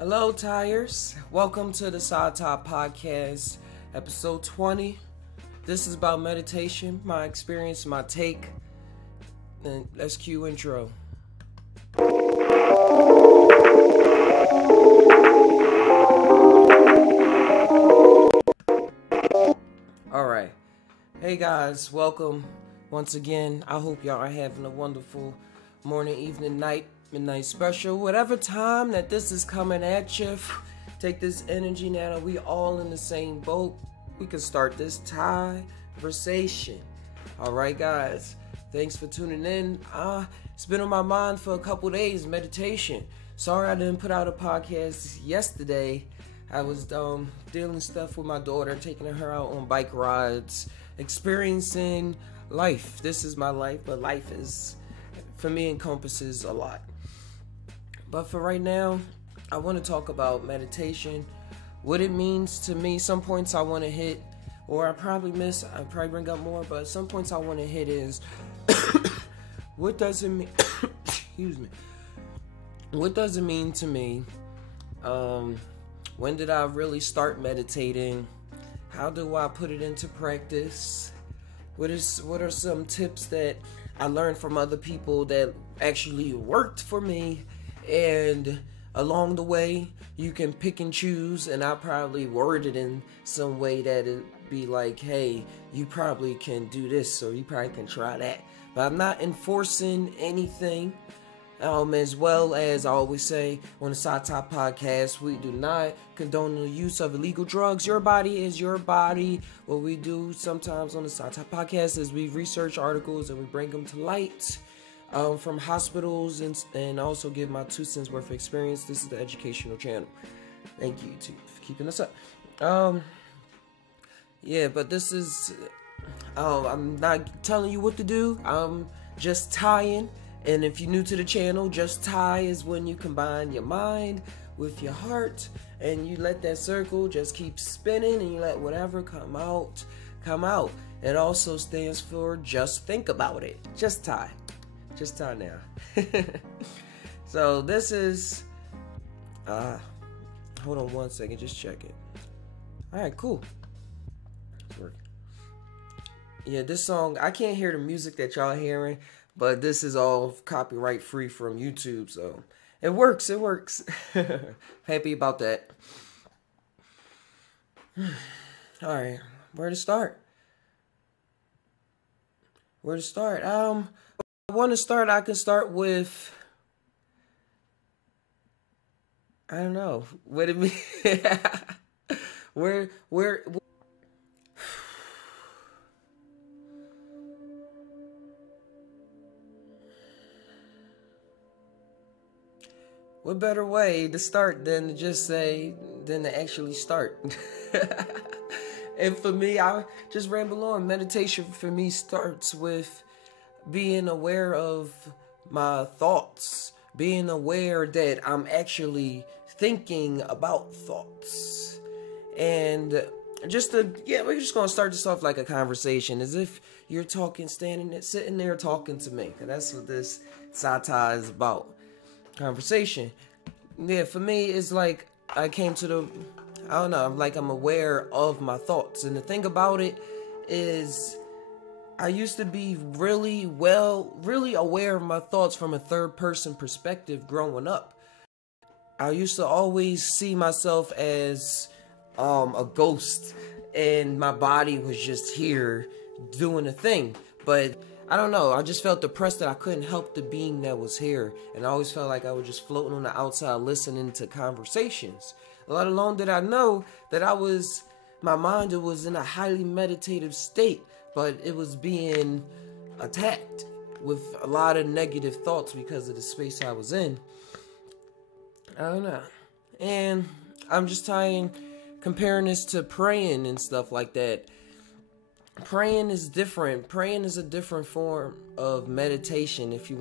Hello, Tai'ers. Welcome to the PSY TAi podcast, episode 20. This is about meditation, my experience, my take. And let's cue intro. Alright. Hey guys, welcome once again. I hope y'all are having a wonderful morning, evening, night, midnight special. Whatever time that this is coming at you, take this energy now that we all in the same boat. We can start this conversation. Alright guys, thanks for tuning in. It's been on my mind for a couple days, meditation. Sorry I didn't put out a podcast yesterday. I was dealing stuff with my daughter, taking her out on bike rides, experiencing life. This is my life, but life is, for me, encompasses a lot. But for right now, I want to talk about meditation, what it means to me. Some points I want to hit, or I probably miss, I probably bring up more, but some points I want to hit is, what does it mean, excuse me, what does it mean to me? When did I really start meditating? How do I put it into practice? What are some tips that I learned from other people that actually worked for me? And along the way, you can pick and choose, and I probably word it in some way that it'd be like, hey, you probably can do this, or you probably can try that. But I'm not enforcing anything. As well as I always say on the PSY TAi podcast, we do not condone the use of illegal drugs. Your body is your body. What we do sometimes on the PSY TAi podcast is we research articles and we bring them to light from hospitals and also give my 2 cents worth of experience. This is the educational channel. Thank you YouTube for keeping us up. Yeah, but this is, I'm not telling you what to do. I'm just tying. And if you're new to the channel, JUSt TAi is when you combine your mind with your heart and you let that circle just keep spinning and you let whatever come out. It also stands for just think about it. JUSt TAi. JUSt TAi now. So this is, hold on one second, just check it. Alright, cool. It's working. Yeah, this song, I can't hear the music that y'all hearing. But this is all copyright free from YouTube, so it works. Happy about that. All right, where to start? I want to start. I can start with, I don't know what it means. where. What better way to start than to just say, than to actually start? And for me, I just ramble on. Meditation for me starts with being aware of my thoughts, being aware that I'm actually thinking about thoughts. And we're just going to start this off like a conversation, as if you're talking, sitting there talking to me. And that's what this PSY TAi is about. Conversation. Yeah, for me, it's like I came to the, I don't know, like I'm aware of my thoughts. And the thing about it is I used to be really aware of my thoughts from a third person perspective growing up. I used to always see myself as a ghost and my body was just here doing a thing. But I don't know, I just felt depressed that I couldn't help the being that was here. And I always felt like I was just floating on the outside listening to conversations. Let alone did I know that my mind was in a highly meditative state, but it was being attacked with a lot of negative thoughts because of the space I was in. I don't know. And I'm just comparing this to praying and stuff like that. Praying is different. Praying is a different form of meditation. If you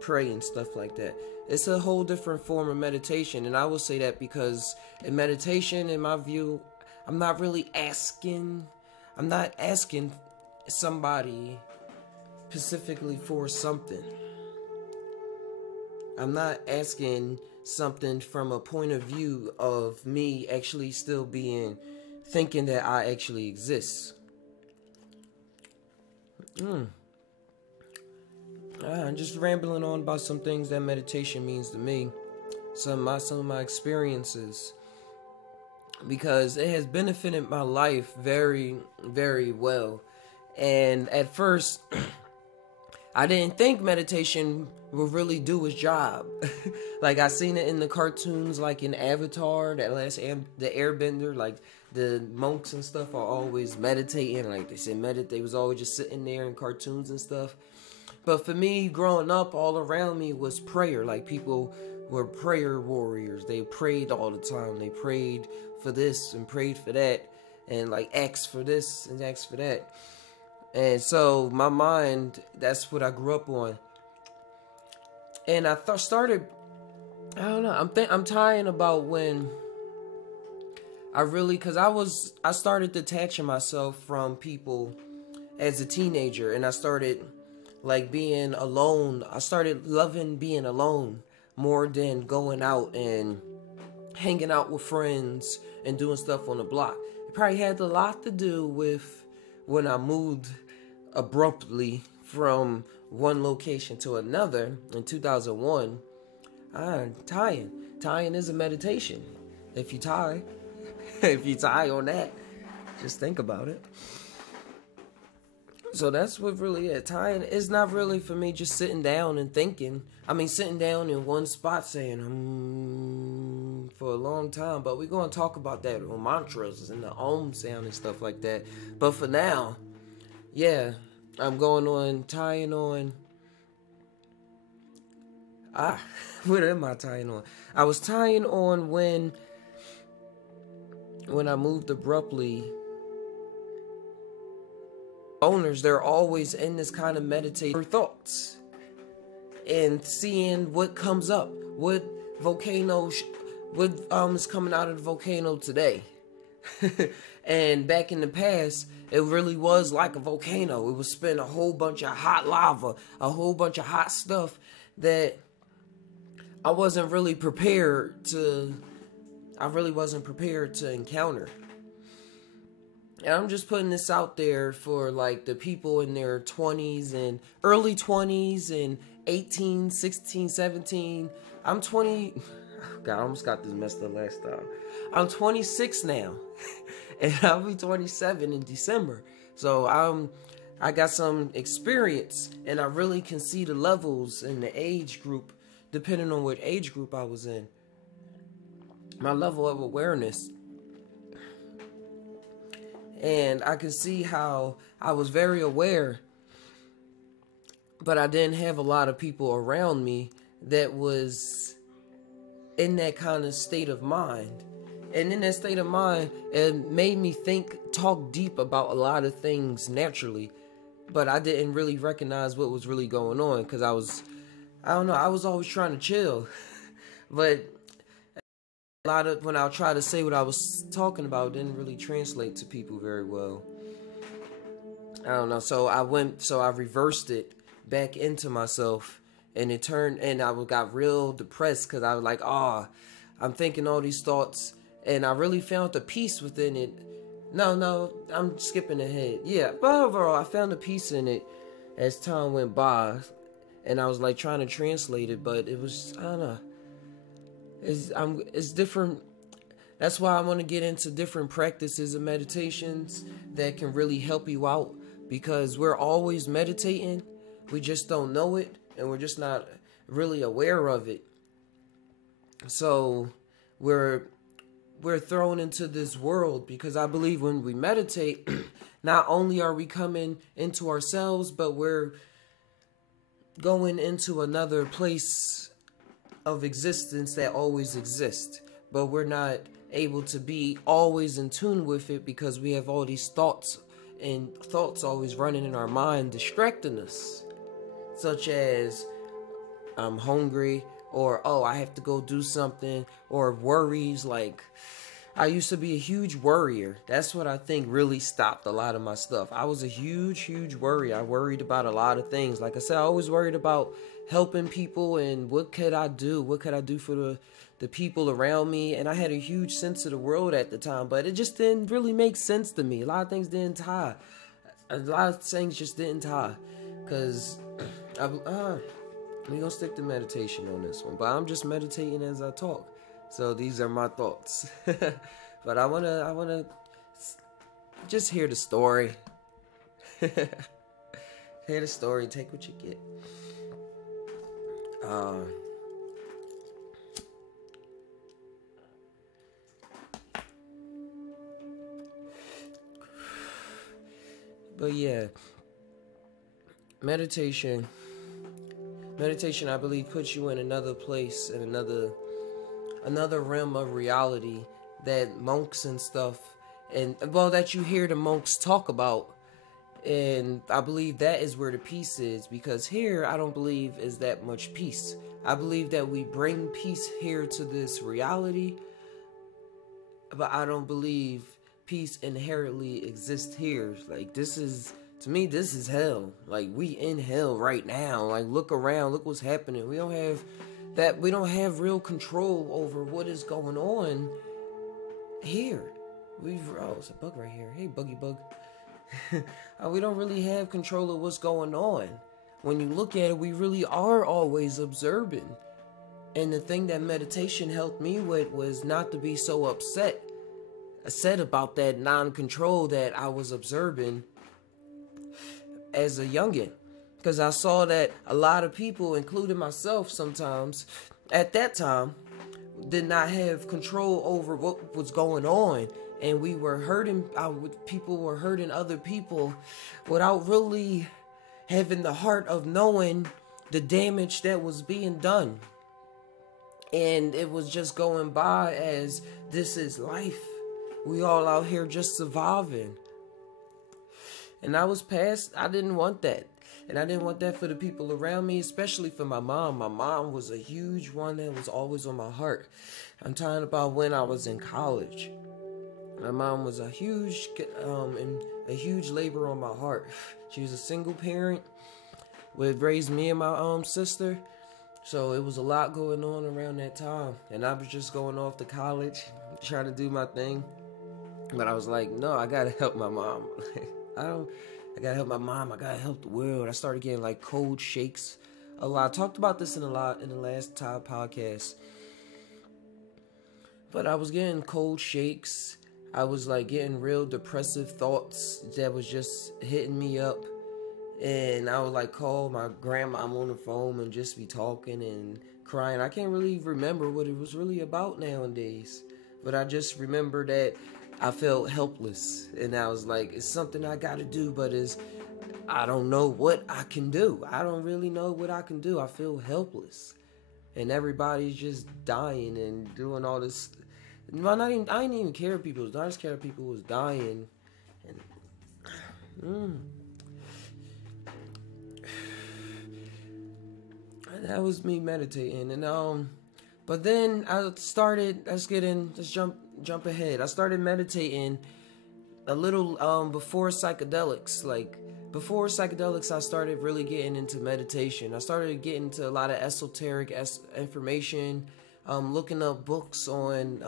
pray and stuff like that, it's a whole different form of meditation. And I will say that because in meditation, in my view, I'm not asking somebody specifically for something. I'm not asking something from a point of view of me actually still thinking that I actually exist. I'm just rambling on about some things that meditation means to me. Some of my experiences. Because it has benefited my life very, very well. And at first, I didn't think meditation would really do its job. Like, I seen it in the cartoons, like in Avatar, the Airbender, like the monks and stuff are always meditating. Like they said, they was always just sitting there in cartoons and stuff. But for me, growing up, all around me was prayer. Like, people were prayer warriors. They prayed all the time. They prayed for this and prayed for that, and like asked for this and asked for that. And so my mind, that's what I grew up on. And I started, I don't know, I'm tying about when because I started detaching myself from people as a teenager, and I started like being alone. I started loving being alone more than going out and hanging out with friends and doing stuff on the block. It probably had a lot to do with when I moved abruptly from one location to another in 2001. Taiing. Taiing is a meditation. If you tie on that, just think about it. So that's what really is. Taiing is not really for me just sitting down and thinking. I mean, sitting down in one spot saying for a long time. But we're going to talk about that on mantras and the Om sound and stuff like that. But for now, yeah, I'm going on, tying on. What am I tying on? I was tying on when I moved abruptly. Owners, they're always in this kind of meditative thoughts and seeing what comes up, what is coming out of the volcano today. And back in the past, it really was like a volcano. It was spitting a whole bunch of hot lava, a whole bunch of hot stuff that I wasn't really prepared to encounter. And I'm just putting this out there for like the people in their 20s and early 20s and 18, 16, 17. I'm 20. God, I almost got this messed up last time. I'm 26 now. And I'll be 27 in December. So I got some experience, and I really can see the levels in the age group, depending on what age group I was in. My level of awareness. And I can see how I was very aware, but I didn't have a lot of people around me that was in that kind of state of mind. And in that state of mind, it made me talk deep about a lot of things naturally. But I didn't really recognize what was really going on because I was always trying to chill. But a lot of when I try to say what I was talking about didn't really translate to people very well. I don't know. So I reversed it back into myself, and I got real depressed because I was like, I'm thinking all these thoughts, and I really found the peace within it. No, I'm skipping ahead. Yeah, but overall, I found the peace in it as time went by, and I was like trying to translate it, but it was, I don't know. It's different. That's why I want to get into different practices of meditations that can really help you out, because we're always meditating. We just don't know it, and we're just not really aware of it. So we're thrown into this world, because I believe when we meditate, not only are we coming into ourselves, but we're going into another place of existence that always exists, but we're not able to be always in tune with it because we have all these thoughts always running in our mind, distracting us, such as I'm hungry, or I have to go do something, or worries. Like, I used to be a huge worrier. That's what I think really stopped a lot of my stuff. I was a huge worrier. I worried about a lot of things. Like I said, I always worried about helping people and what could I do? What could I do for the people around me? And I had a huge sense of the world at the time, but it just didn't really make sense to me. A lot of things didn't tie. A lot of things just didn't tie. Because we're gonna stick to meditation on this one. But I'm just meditating as I talk. So these are my thoughts. But I wanna just hear the story. Hear the story, take what you get. But yeah, meditation, I believe, puts you in another place, in another realm of reality that monks and stuff, and well, that you hear the monks talk about. And I believe that is where the peace is, because here I don't believe is that much peace. I believe that we bring peace here to this reality, but I don't believe peace inherently exists here. Like, this is, to me, this is hell. Like, we in hell right now. Like, look around, look what's happening. We don't have real control over what is going on here. Oh, it's a bug right here. Hey, buggy bug. We don't really have control of what's going on. When you look at it, we really are always observing. And the thing that meditation helped me with was not to be so upset about that non-control that I was observing as a youngin'. Because I saw that a lot of people, including myself sometimes, at that time, did not have control over what was going on. And we were hurting, people were hurting other people without really having the heart of knowing the damage that was being done. And it was just going by as, this is life. We all out here just surviving. And I didn't want that. And I didn't want that for the people around me, especially for my mom. My mom was a huge one that was always on my heart. I'm talking about when I was in college. My mom was a huge labor on my heart. She was a single parent, would raise me and my sister. So it was a lot going on around that time. And I was just going off to college, trying to do my thing. But I was like, no, I gotta help my mom. I gotta help my mom. I gotta help the world. I started getting like cold shakes a lot. I talked about this in the last TAi podcast. But I was getting cold shakes. I was like getting real depressive thoughts that was just hitting me up. And I would like call my grandma on the phone and just be talking and crying. I can't really remember what it was really about nowadays. But I just remember that I felt helpless. And I was like, it's something I gotta do, but I don't know what I can do. I don't really know what I can do. I feel helpless. And everybody's just dying and doing all this. Well, I didn't even care if people was dying. I just cared if people was dying. And that was me meditating. And but then I started, let's jump ahead. I started meditating a little before psychedelics. Like, before psychedelics, I started really getting into meditation. I started getting into a lot of esoteric information, looking up books on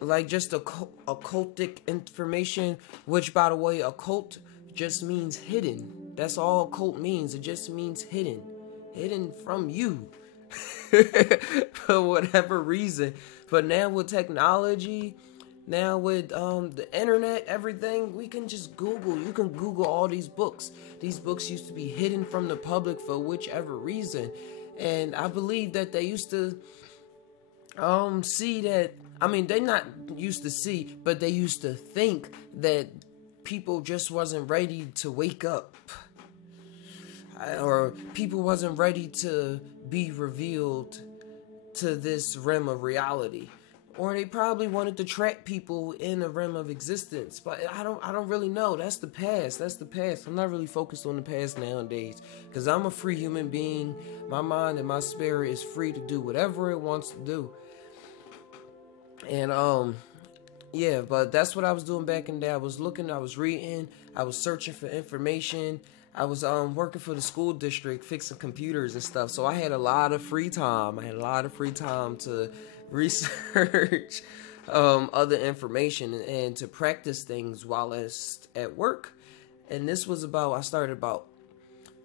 like just occultic information, which, by the way, occult just means hidden. That's all occult means. It just means hidden from you. For whatever reason. But now with technology, now with the internet, everything, we can just Google. You can Google all these books. These books used to be hidden from the public for whichever reason. And I believe that they used to see that, I mean, they not used to see, but they used to think that people just wasn't ready to wake up. Or people wasn't ready to be revealed to this realm of reality. Or they probably wanted to trap people in a realm of existence. But I don't really know. That's the past. I'm not really focused on the past nowadays. Because I'm a free human being. My mind and my spirit is free to do whatever it wants to do. And yeah, but that's what I was doing back in the day. I was looking, I was reading, I was searching for information. I was working for the school district, fixing computers and stuff. So I had a lot of free time. I had a lot of free time to research other information and to practice things while I was at work. And this was I started about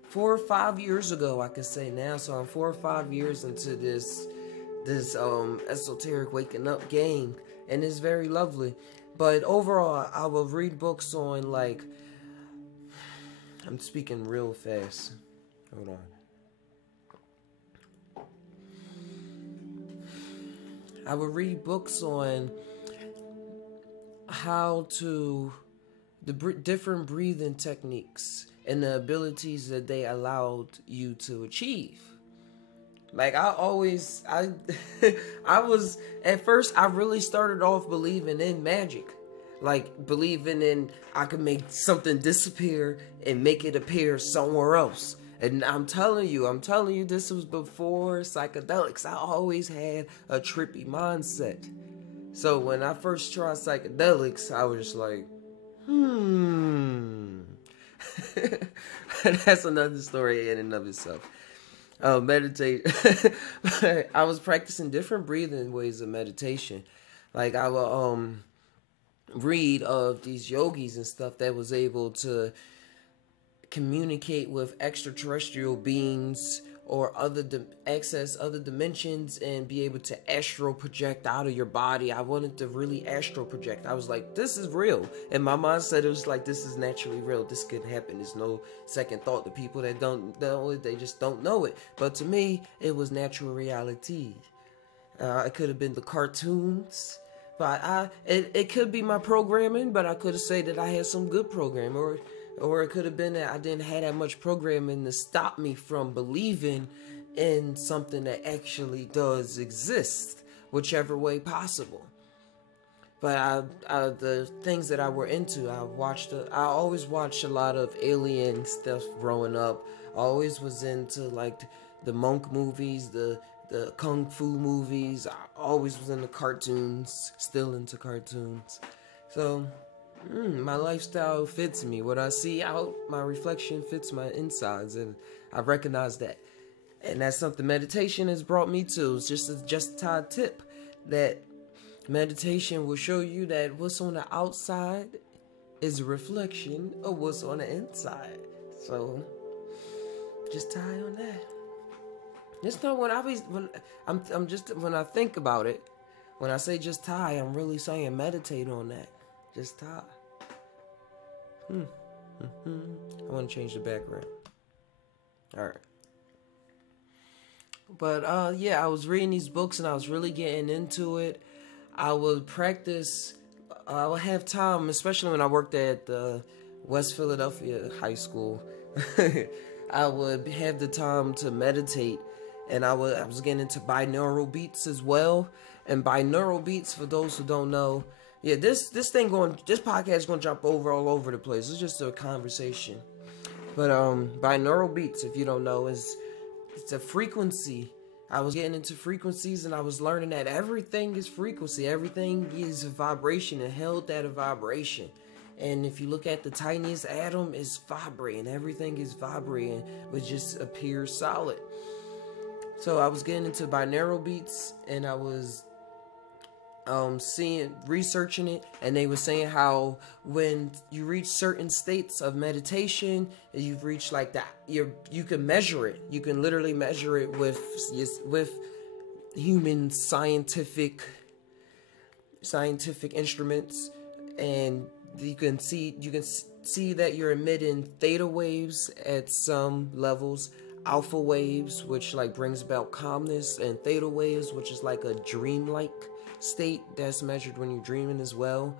4 or 5 years ago, I could say now. So I'm 4 or 5 years into this esoteric waking up game, and it's very lovely. But overall, I will read books on, like, I'm speaking real fast. Hold on. I would read books on how to, different breathing techniques and the abilities that they allowed you to achieve. Like, I was, at first, I really started off believing in magic. Like, believing in I could make something disappear and make it appear somewhere else. And I'm telling you, this was before psychedelics. I always had a trippy mindset. So when I first tried psychedelics, I was just like, That's another story in and of itself. Meditate. I was practicing different breathing ways of meditation. Like, I would read of these yogis and stuff that was able to communicate with extraterrestrial beings or access other dimensions and be able to astral project out of your body. I wanted to really astral project. I was like, this is real. And my mind said, it was like, this is naturally real. This could happen. There's no second thought. The people that don't know it, they just don't know it. But to me, it was natural reality. It could have been the cartoons. But it could be my programming, but I could have said that I had some good programming, or it could have been that I didn't have that much programming to stop me from believing in something that actually does exist, whichever way possible. But the things that I were into, I always watched a lot of alien stuff growing up. I always was into, like, the monk movies, the kung fu movies. I always was into cartoons, still into cartoons. So, my lifestyle fits me. What I see out, my reflection fits my insides, and I recognize that. And that's something meditation has brought me to. It's just a JUSt TAi tip, that meditation will show you that what's on the outside is a reflection of what's on the inside. So, JUSt TAi on that. It's not when I think about it, when I say JUSt TAi, I'm really saying meditate on that. JUSt TAi. I want to change the background. Alright. But, yeah, I was reading these books and I was really getting into it. I would practice, I would have time, especially when I worked at West Philadelphia High School. I would have the time to meditate. And I was getting into binaural beats as well. And binaural beats, for those who don't know, yeah, this podcast is gonna jump all over the place. It's just a conversation. But binaural beats, if you don't know, it's a frequency. I was getting into frequencies, and I was learning that everything is frequency. Everything is a vibration, and held at a vibration. And if you look at the tiniest atom, it's vibrating. Everything is vibrating, but just appears solid. So I was getting into binaural beats, and I was researching it, and they were saying how when you reach certain states of meditation, you've reached like that, you can measure it. You can literally measure it with human scientific instruments, and you can see that you're emitting theta waves at some levels, alpha waves, which like brings about calmness, and theta waves, which is like a dreamlike state that's measured when you're dreaming as well.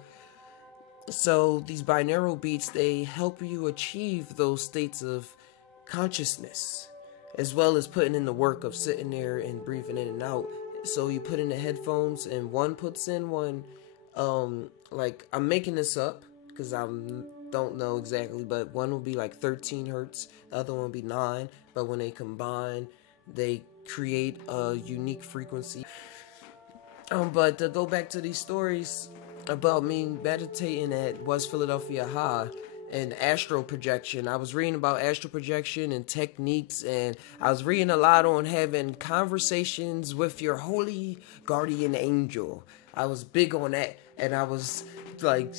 So these binaural beats, they help you achieve those states of consciousness, as well as putting in the work of sitting there and breathing in and out. So you put in the headphones, and one puts in one, like, I'm making this up because I don't know exactly, but one will be like 13 hertz, the other one will be 9, but when they combine, they create a unique frequency. But to go back to these stories about me meditating at West Philadelphia High, and astral projection. I was reading about astral projection and techniques, and I was reading a lot on having conversations with your holy guardian angel. I was big on that, and I was like,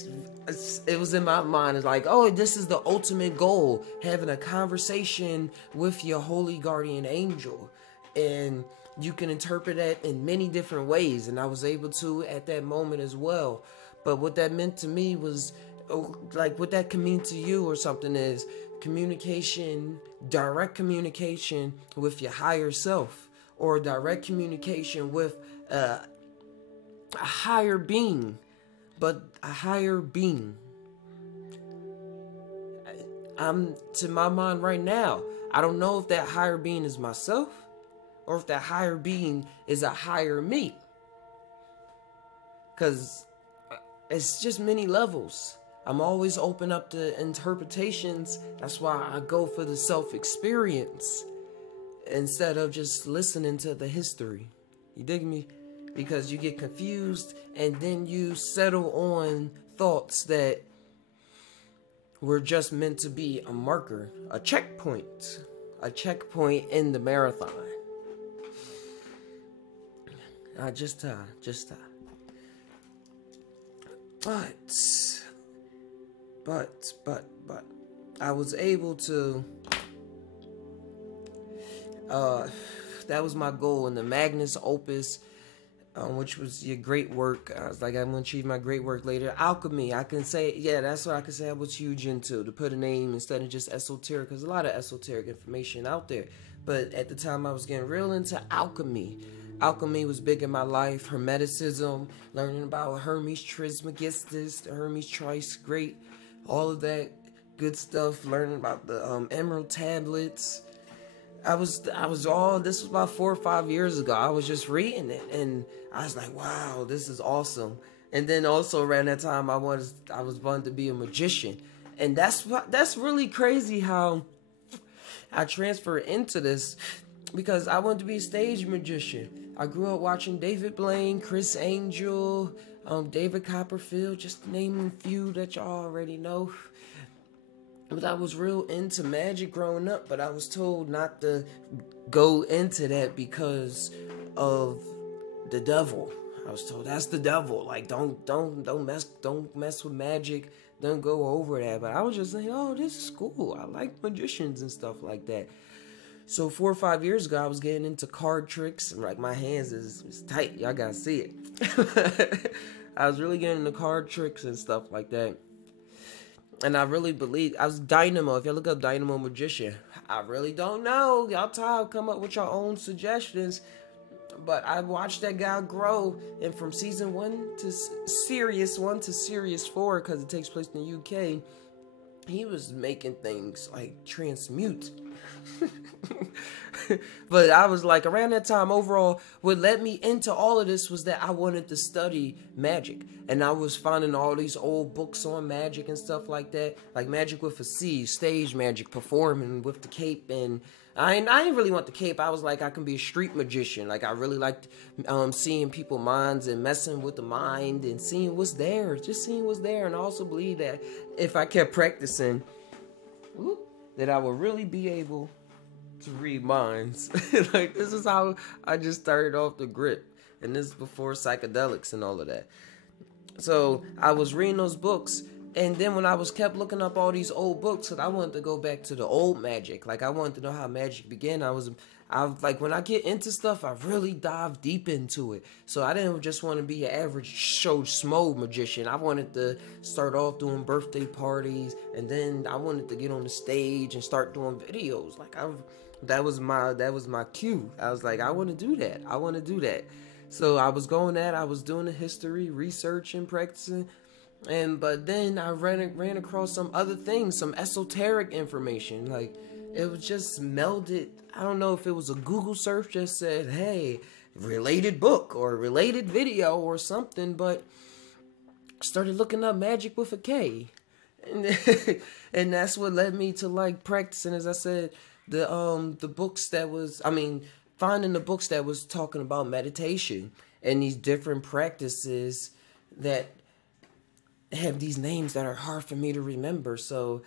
it was in my mind. It's like, oh, this is the ultimate goal, having a conversation with your holy guardian angel. And you can interpret that in many different ways, and I was able to at that moment as well. But what that meant to me was, like, what that can mean to you or something is communication, direct communication with your higher self, or direct communication with a higher being, but a higher being. I'm, to my mind right now, I don't know if that higher being is myself, or if that higher being is a higher me. Because it's just many levels. I'm always open up to interpretations. That's why I go for the self-experience instead of just listening to the history. You dig me? Because you get confused, and then you settle on thoughts that were just meant to be a marker, a checkpoint in the marathon. Just TAi. But I was able to, that was my goal in the Magnus Opus, which was your great work. I was like, I'm going to achieve my great work later. Alchemy, I can say, yeah, that's what I can say I was huge into, to put a name instead of just esoteric, because a lot of esoteric information out there. But at the time, I was getting real into alchemy. Alchemy was big in my life. Hermeticism, learning about Hermes Trismegistus, the Hermes Trice, all of that good stuff. Learning about the emerald tablets. This was about 4 or 5 years ago. I was just reading it, and I was like, wow, this is awesome. And then also around that time, I was wanting to be a magician, and that's really crazy how I transferred into this, because I wanted to be a stage magician. I grew up watching David Blaine, Chris Angel, David Copperfield, just to name a few that y'all already know. But I was real into magic growing up, but I was told not to go into that because of the devil. I was told that's the devil. Like, don't mess with magic. Don't go over that. But I was just saying, oh, this is cool. I like magicians and stuff like that. So 4 or 5 years ago, I was getting into card tricks, and like my hands is tight. Y'all gotta see it. I was really getting into card tricks and stuff like that. And I really believe, I was Dynamo. If you look up Dynamo Magician, I really don't know. Y'all TAi come up with your own suggestions. But I watched that guy grow, and from season 1 to series 1 to series 4, because it takes place in the UK, he was making things like transmute. But I was like, around that time, overall, what led me into all of this was that I wanted to study magic. And I was finding all these old books on magic and stuff like that. Like Magic with a C, stage magic, performing with the cape. And I didn't really want the cape. I was like, I can be a street magician. Like, I really liked seeing people's minds and messing with the mind and seeing what's there. Just seeing what's there. And I also believe that if I kept practicing, that I would really be able to read minds. Like, this is how I just started off the grip. And this is before psychedelics and all of that. So I was reading those books, and then when I kept looking up all these old books, because I wanted to go back to the old magic. Like, I wanted to know how magic began. I like, when I get into stuff, I really dive deep into it. So I didn't just want to be an average show schmo magician. I wanted to start off doing birthday parties, and then I wanted to get on the stage and start doing videos. Like, that was my cue. I was like, I want to do that. So I was doing the history, researching, practicing. But then I ran across some other things, some esoteric information. Like, it was just melded. I don't know if it was a Google search just said, hey, related book or related video or something, but I started looking up magic with a K. And that's what led me to, like, practicing, as I said, the books that was, finding the books that was talking about meditation and these different practices that have these names that are hard for me to remember. So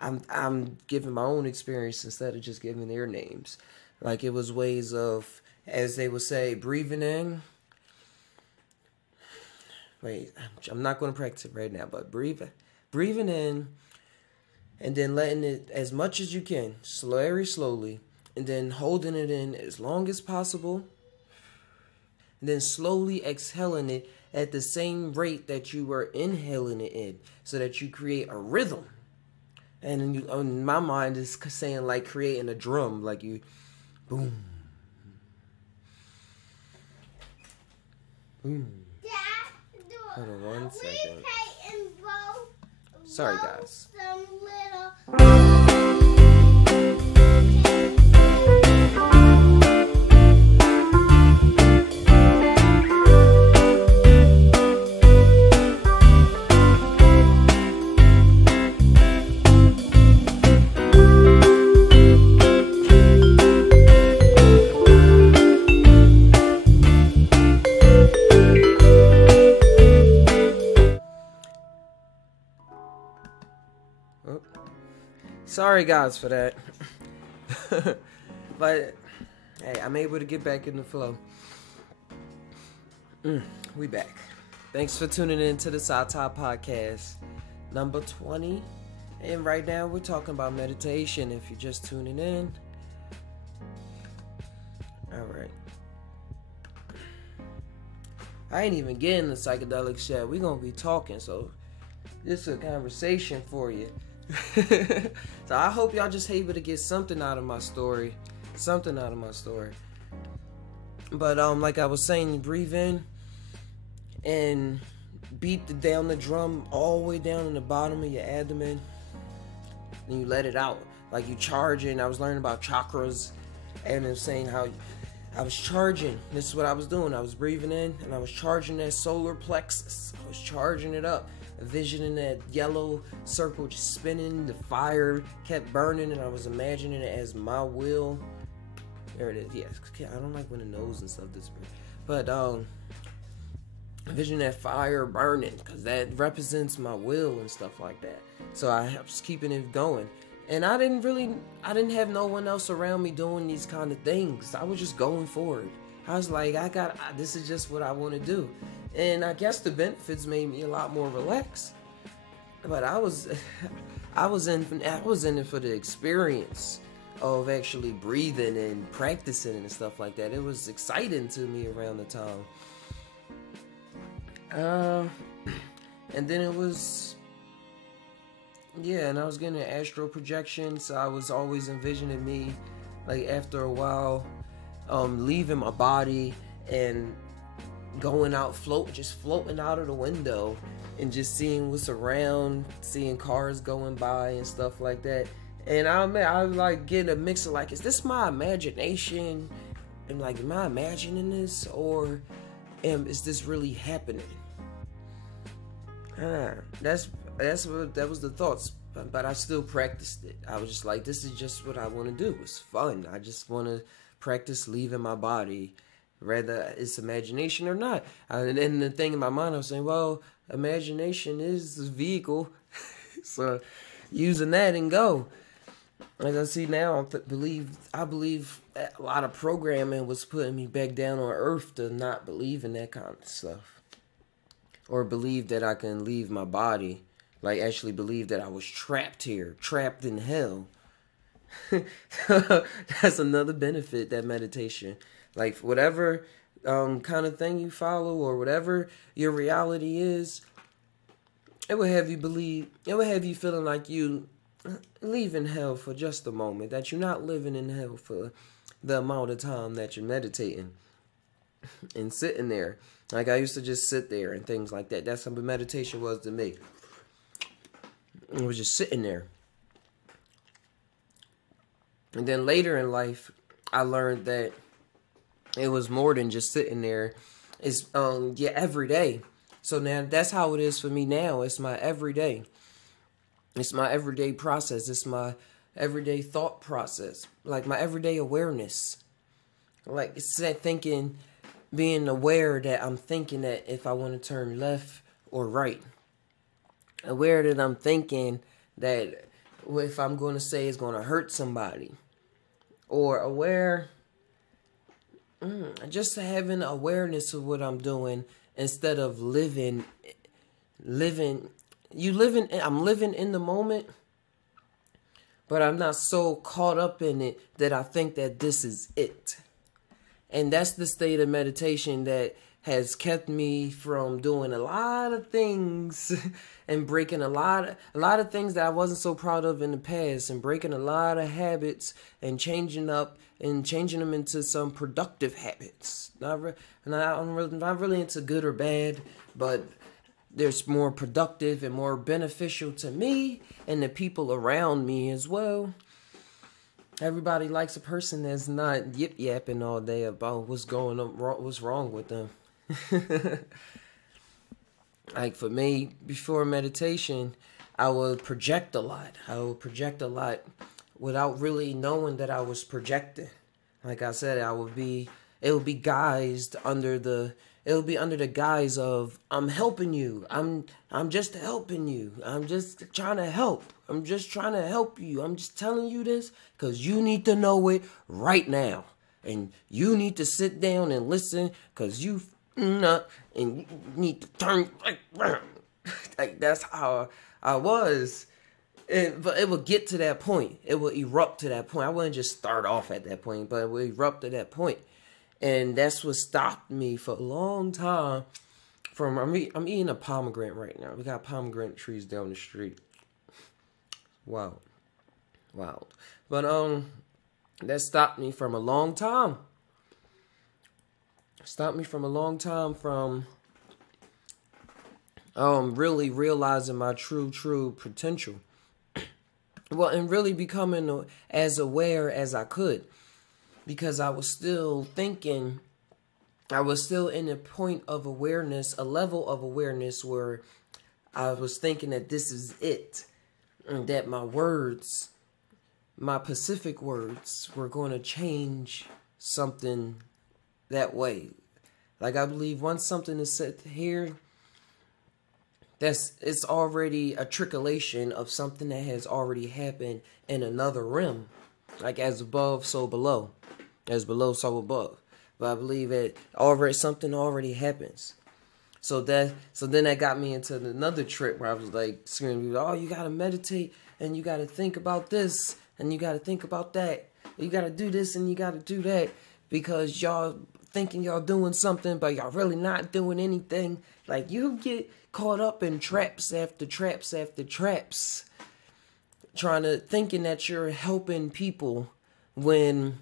I'm giving my own experience instead of just giving their names. Like, it was ways of, as they would say, breathing in. Wait, I'm not going to practice it right now, but breathing in, and then letting it as much as you can, very slowly, and then holding it in as long as possible, and then slowly exhaling it at the same rate that you were inhaling it in, so that you create a rhythm. And in my mind, it's saying like creating a drum, like you, boom, boom. Hold on 1 second. Sorry, guys. Sorry, guys, for that. But, hey, I'm able to get back in the flow. We back. Thanks for tuning in to the PSY TAi podcast, number 20. And right now, we're talking about meditation, if you're just tuning in. Alright. I ain't even getting the psychedelics yet. We're going to be talking, so this is a conversation for you. So I hope y'all just able to get something out of my story. But like I was saying, breathe in and beat down the drum all the way down in the bottom of your abdomen. And you let it out. Like you charging. I was learning about chakras, and I'm saying how I was charging. This is what I was doing. I was breathing in and I was charging that solar plexus. I was charging it up. Envisioning that yellow circle just spinning, the fire kept burning, and I was imagining it as my will. There it is. Yeah, I don't like when the nose and stuff disappears, but envisioning that fire burning because that represents my will and stuff like that. So I was keeping it going, and I didn't have no one else around me doing these kind of things. I was just going forward. I was like, this is just what I want to do. And I guess the benefits made me a lot more relaxed. But I was in it for the experience of actually breathing and practicing and stuff like that. It was exciting to me around the time. And then it was, and I was getting an astral projection, so I was always envisioning me, like after a while, leaving my body and going out, floating out of the window and just seeing what's around, seeing cars going by and stuff like that. And I was like getting a mix of like, is this my imagination? And like, am I imagining this, or is this really happening? That was the thoughts, but I still practiced it. I was just like, this is just what I want to do. It's fun. I just want to practice leaving my body, whether it's imagination or not. And then the thing in my mind, I was saying, well, imagination is the vehicle, so using that and go. As I see now, I believe that a lot of programming was putting me back down on earth to not believe in that kind of stuff, or believe that I can leave my body, like actually believe that I was trapped here, trapped in hell. That's another benefit, that meditation. Like whatever kind of thing you follow, or whatever your reality is, it will have you feeling like you leaving hell for just a moment, that you're not living in hell for the amount of time that you're meditating and sitting there. Like I used to just sit there and things like that. That's what meditation was to me. It was just sitting there. And then later in life, I learned that it was more than just sitting there. It's every day. So now that's how it is for me now. It's my everyday. It's my everyday process. It's my everyday thought process. Like my everyday awareness. Like it's that thinking, being aware that I'm thinking that if I want to turn left or right. aware that I'm thinking that if I'm going to say it's going to hurt somebody, or aware, just having awareness of what I'm doing instead of living. I'm living in the moment, but I'm not so caught up in it that I think that this is it. And that's the state of meditation that has kept me from doing a lot of things and breaking a lot of things that I wasn't so proud of in the past, and breaking a lot of habits and changing them into some productive habits. Not really into good or bad, but there's more productive and more beneficial to me and the people around me as well. Everybody likes a person that's not yip yapping all day about what's going on, what's wrong with them. Like for me, before meditation, I would project a lot. Without really knowing that I was projecting. Like I said, it would be guised under the, it would be under the guise of, I'm helping you. I'm just helping you. I'm just trying to help. I'm just trying to help you. I'm just telling you this because you need to know it right now. And you need to sit down and listen because you and you need to turn right around. Like that's how I was. But it would get to that point. It would erupt to that point. I wouldn't just start off at that point, but it would erupt to that point. And that's what stopped me for a long time from, I'm eating a pomegranate right now. We got pomegranate trees down the street. Wow. Wild. But that stopped me from a long time. Stopped me from a long time from really realizing my true potential. Well, and really becoming as aware as I could. Because I was still thinking, I was still in a point of awareness, a level of awareness where I was thinking that this is it. And that my words, my Pacific words, were going to change something that way. Like I believe once something is said here, it's already a trickleation of something that has already happened in another realm. Like as above, so below. As below, so above. But I believe that something already happens. So then that got me into another trip where I was like screaming, oh, you gotta meditate and you gotta think about this and you gotta think about that. You gotta do this and you gotta do that because y'all thinking y'all doing something, but y'all really not doing anything. Like you get caught up in traps after traps after traps, thinking that you're helping people when,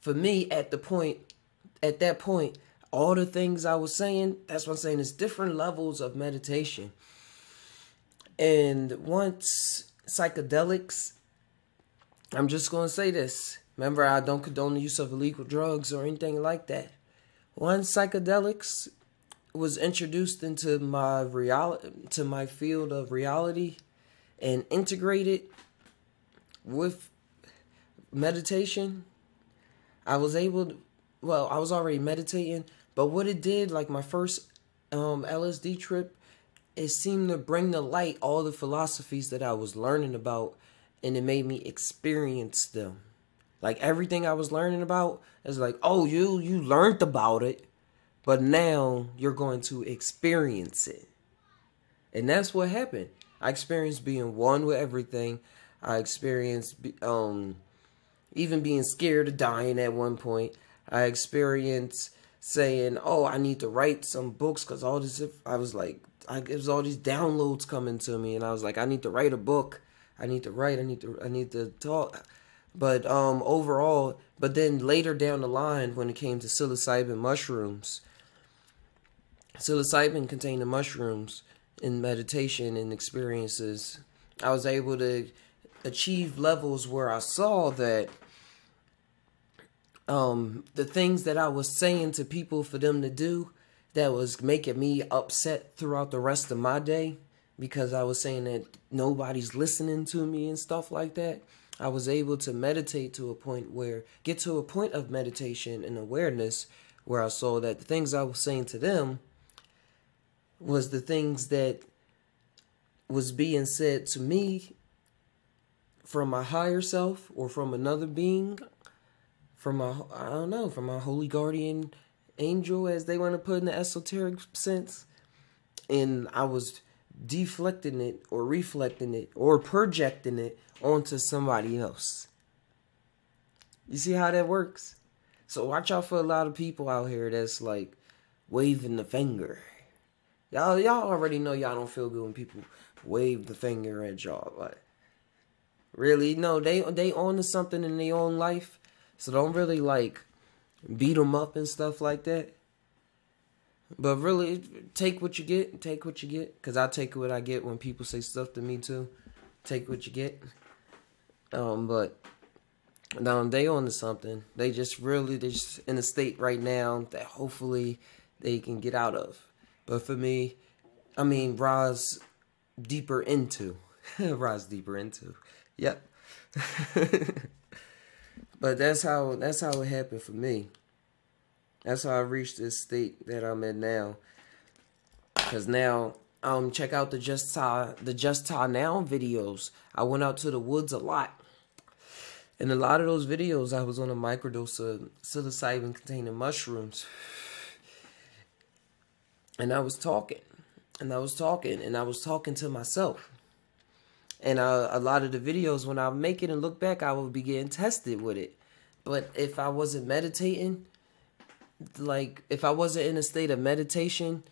for me, at that point, all the things I was saying, that's what I'm saying, is different levels of meditation. And once psychedelics, I'm just going to say this. Remember, I don't condone the use of illegal drugs or anything like that. Once psychedelics was introduced into my field of reality and integrated with meditation, I was already meditating, but what it did, like my first LSD trip, it seemed to bring to light all the philosophies that I was learning about, and it made me experience them. Like everything I was learning about is like, oh, you learned about it, but now you're going to experience it. And that's what happened. I experienced being one with everything. I experienced even being scared of dying at one point. I experienced saying, oh, I need to write some books because all this, it was all these downloads coming to me. And I was like, I need to write a book. I need to write. I need to talk. But overall, but then later down the line, when it came to psilocybin mushrooms, psilocybin contained the mushrooms in meditation and experiences, I was able to achieve levels where I saw that the things that I was saying to people for them to do that was making me upset throughout the rest of my day because I was saying that nobody's listening to me and stuff like that. I was able to get to a point of meditation and awareness where I saw that the things I was saying to them was the things that was being said to me from my higher self or from another being, from my, I don't know, from my holy guardian angel, as they want to put in the esoteric sense. And I was deflecting it or reflecting it or projecting it onto somebody else. You see how that works? So watch out for a lot of people out here that's like waving the finger. Y'all already know y'all don't feel good when people wave the finger at y'all. Like, really? No, they on to something in their own life. So don't really like beat them up and stuff like that. But really, take what you get. Take what you get. Because I take what I get when people say stuff to me too. Take what you get. But now they on to something. They're just in a state right now that hopefully they can get out of. But for me, I mean, rise deeper into. Rise deeper into. Yep. But that's how it happened for me. That's how I reached this state that I'm in now. Cause now, check out the JUSt TAi Now videos. I went out to the woods a lot. In a lot of those videos, I was on a microdose of psilocybin-containing mushrooms. And I was talking. And I was talking to myself. And a lot of the videos, when I make it and look back, I would be getting tested with it. But if I wasn't meditating, like, if I wasn't in a state of meditation,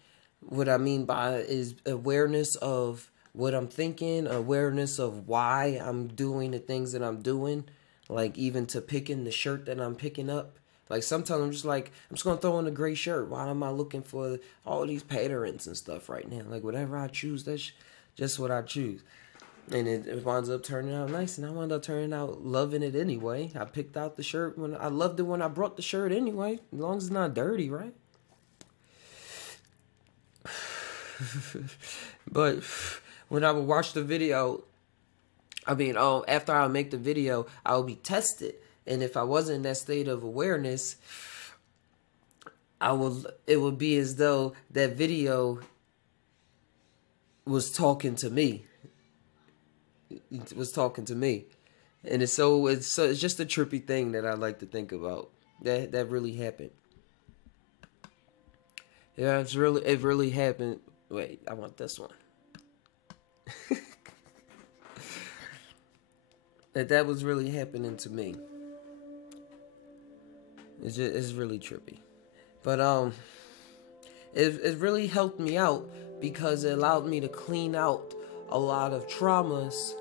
what I mean by is awareness of what I'm thinking, awareness of why I'm doing the things that I'm doing, like even to picking the shirt that I'm picking up. Like sometimes I'm just like, I'm just going to throw on a gray shirt. Why am I looking for all these patterns and stuff right now? Like whatever I choose, that's just what I choose. And it winds up turning out nice, and I wound up turning out loving it anyway. I picked out the shirt when I loved it when I brought the shirt anyway, as long as it's not dirty, right? But when I would watch the video, after I make the video, I would be tested, and if I wasn't in that state of awareness, it would be as though that video was talking to me. It was talking to me, and it's just a trippy thing that I like to think about. That really happened. Yeah, it really happened. Wait, I want this one. that was really happening to me. It's really trippy, but it really helped me out because it allowed me to clean out a lot of traumas.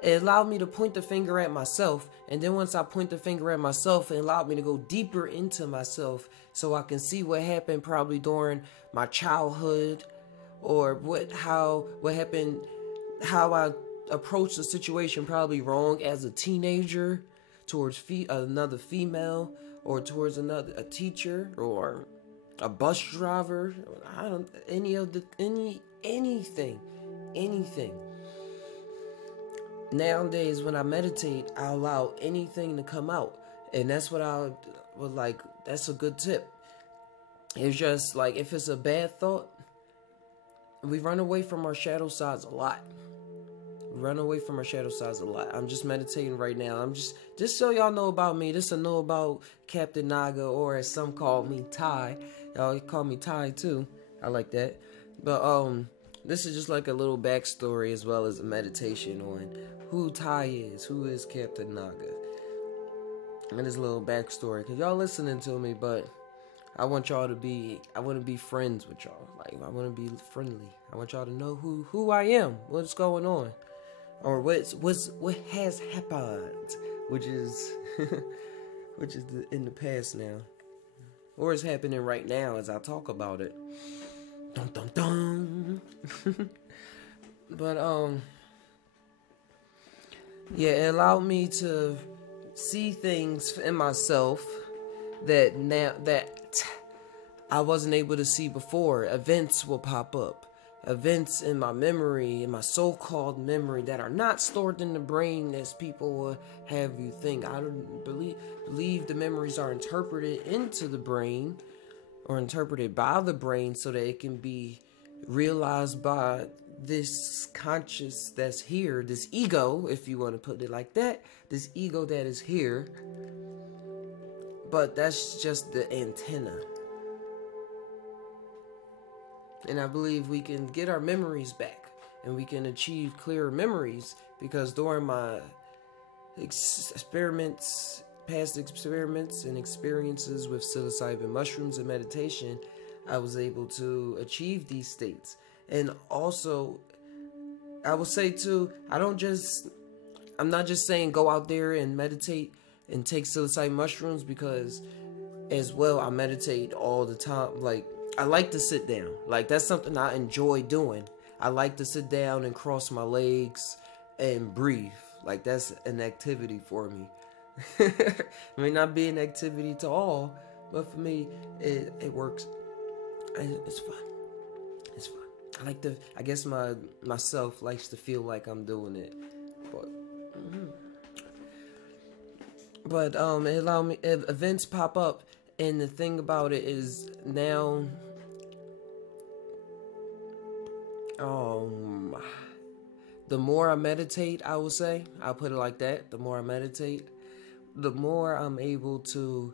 It allowed me to point the finger at myself, and then once I point the finger at myself, it allowed me to go deeper into myself so I can see what happened probably during my childhood, or what happened, how I approached the situation probably wrong as a teenager towards another female, or towards a teacher, or a bus driver. Anything. Nowadays, when I meditate, I allow anything to come out. And that's what I would like. That's a good tip. It's just like, if it's a bad thought, we run away from our shadow sides a lot. I'm just meditating right now. I'm just so y'all know about me. Just to know about Captain Naga, or as some call me, Tai. Y'all call me Tai too. I like that. But this is just like a little backstory as well as a meditation on who Tai is, who is Captain Naga. And this little backstory, because y'all listening to me, but I want y'all to be, I want to be friends with y'all. Like, I want to be friendly. I want y'all to know who I am, what's going on, or what has happened, which is in the past now, or is happening right now as I talk about it. Dun dun dun. But yeah, it allowed me to see things in myself that I wasn't able to see before. Events will pop up. Events in my memory, in my so-called memory, that are not stored in the brain as people will have you think. I don't believe the memories are interpreted into the brain, or interpreted by the brain, so that it can be realized by this conscious that's here, this ego, if you want to put it like that, this ego that is here, but that's just the antenna. And I believe we can get our memories back, and we can achieve clearer memories, because during my experiments, past experiments and experiences with psilocybin mushrooms and meditation, I was able to achieve these states. And also, I will say too, I'm not just saying go out there and meditate and take psilocybin mushrooms, because as well, I meditate all the time. Like, I like to sit down. Like, that's something I enjoy doing. I like to sit down and cross my legs and breathe. Like, that's an activity for me. It may not be an activity to all, but for me, it works. It's fun. It's fun. I guess myself likes to feel like I'm doing it. But it allowed me, events pop up, and the thing about it is now, the more I meditate, I will say, I'll put it like that, the more I meditate, the more I'm able to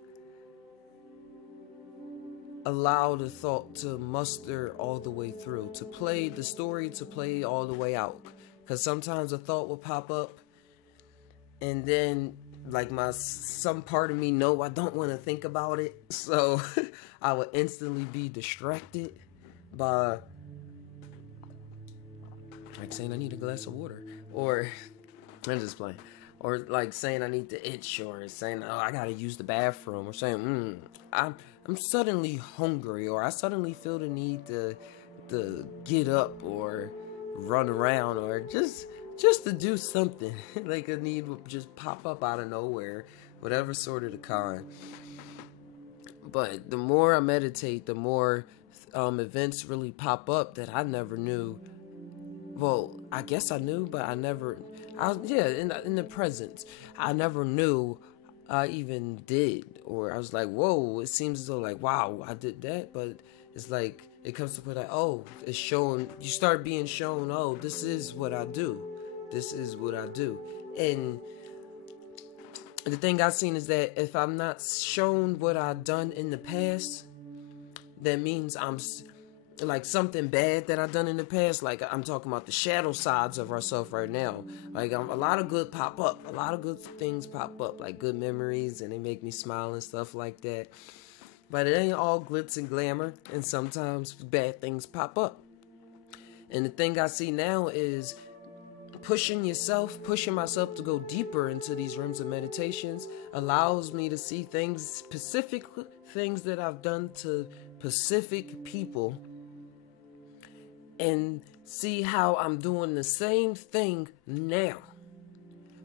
allow the thought to muster all the way through, to play the story, to play all the way out. Because sometimes a thought will pop up, and then like some part of me know I don't want to think about it, so I would instantly be distracted by like saying I need a glass of water, or I'm just playing, or like saying I need to itch, or saying, oh, I gotta use the bathroom, or saying I'm suddenly hungry, or I suddenly feel the need to get up or run around, or just to do something. Like a need will just pop up out of nowhere, whatever sort of the kind. But the more I meditate, the more events really pop up that I never knew. Well, I guess I knew, but in the present, I never knew I even did. Or I was like, whoa, it seems as though like, wow, I did that. But it's like, it comes to put like, oh, it's shown, you start being shown, oh, this is what I do. This is what I do. And the thing I've seen is that if I'm not shown what I've done in the past, that means I'm like something bad that I've done in the past. Like I'm talking about the shadow sides of ourselves right now. Like a lot of good pop up. A lot of good things pop up, like good memories, and they make me smile and stuff like that. But it ain't all glitz and glamour, and sometimes bad things pop up. And the thing I see now is pushing myself to go deeper into these realms of meditations allows me to see things, specific things that I've done to specific people, and see how I'm doing the same thing now.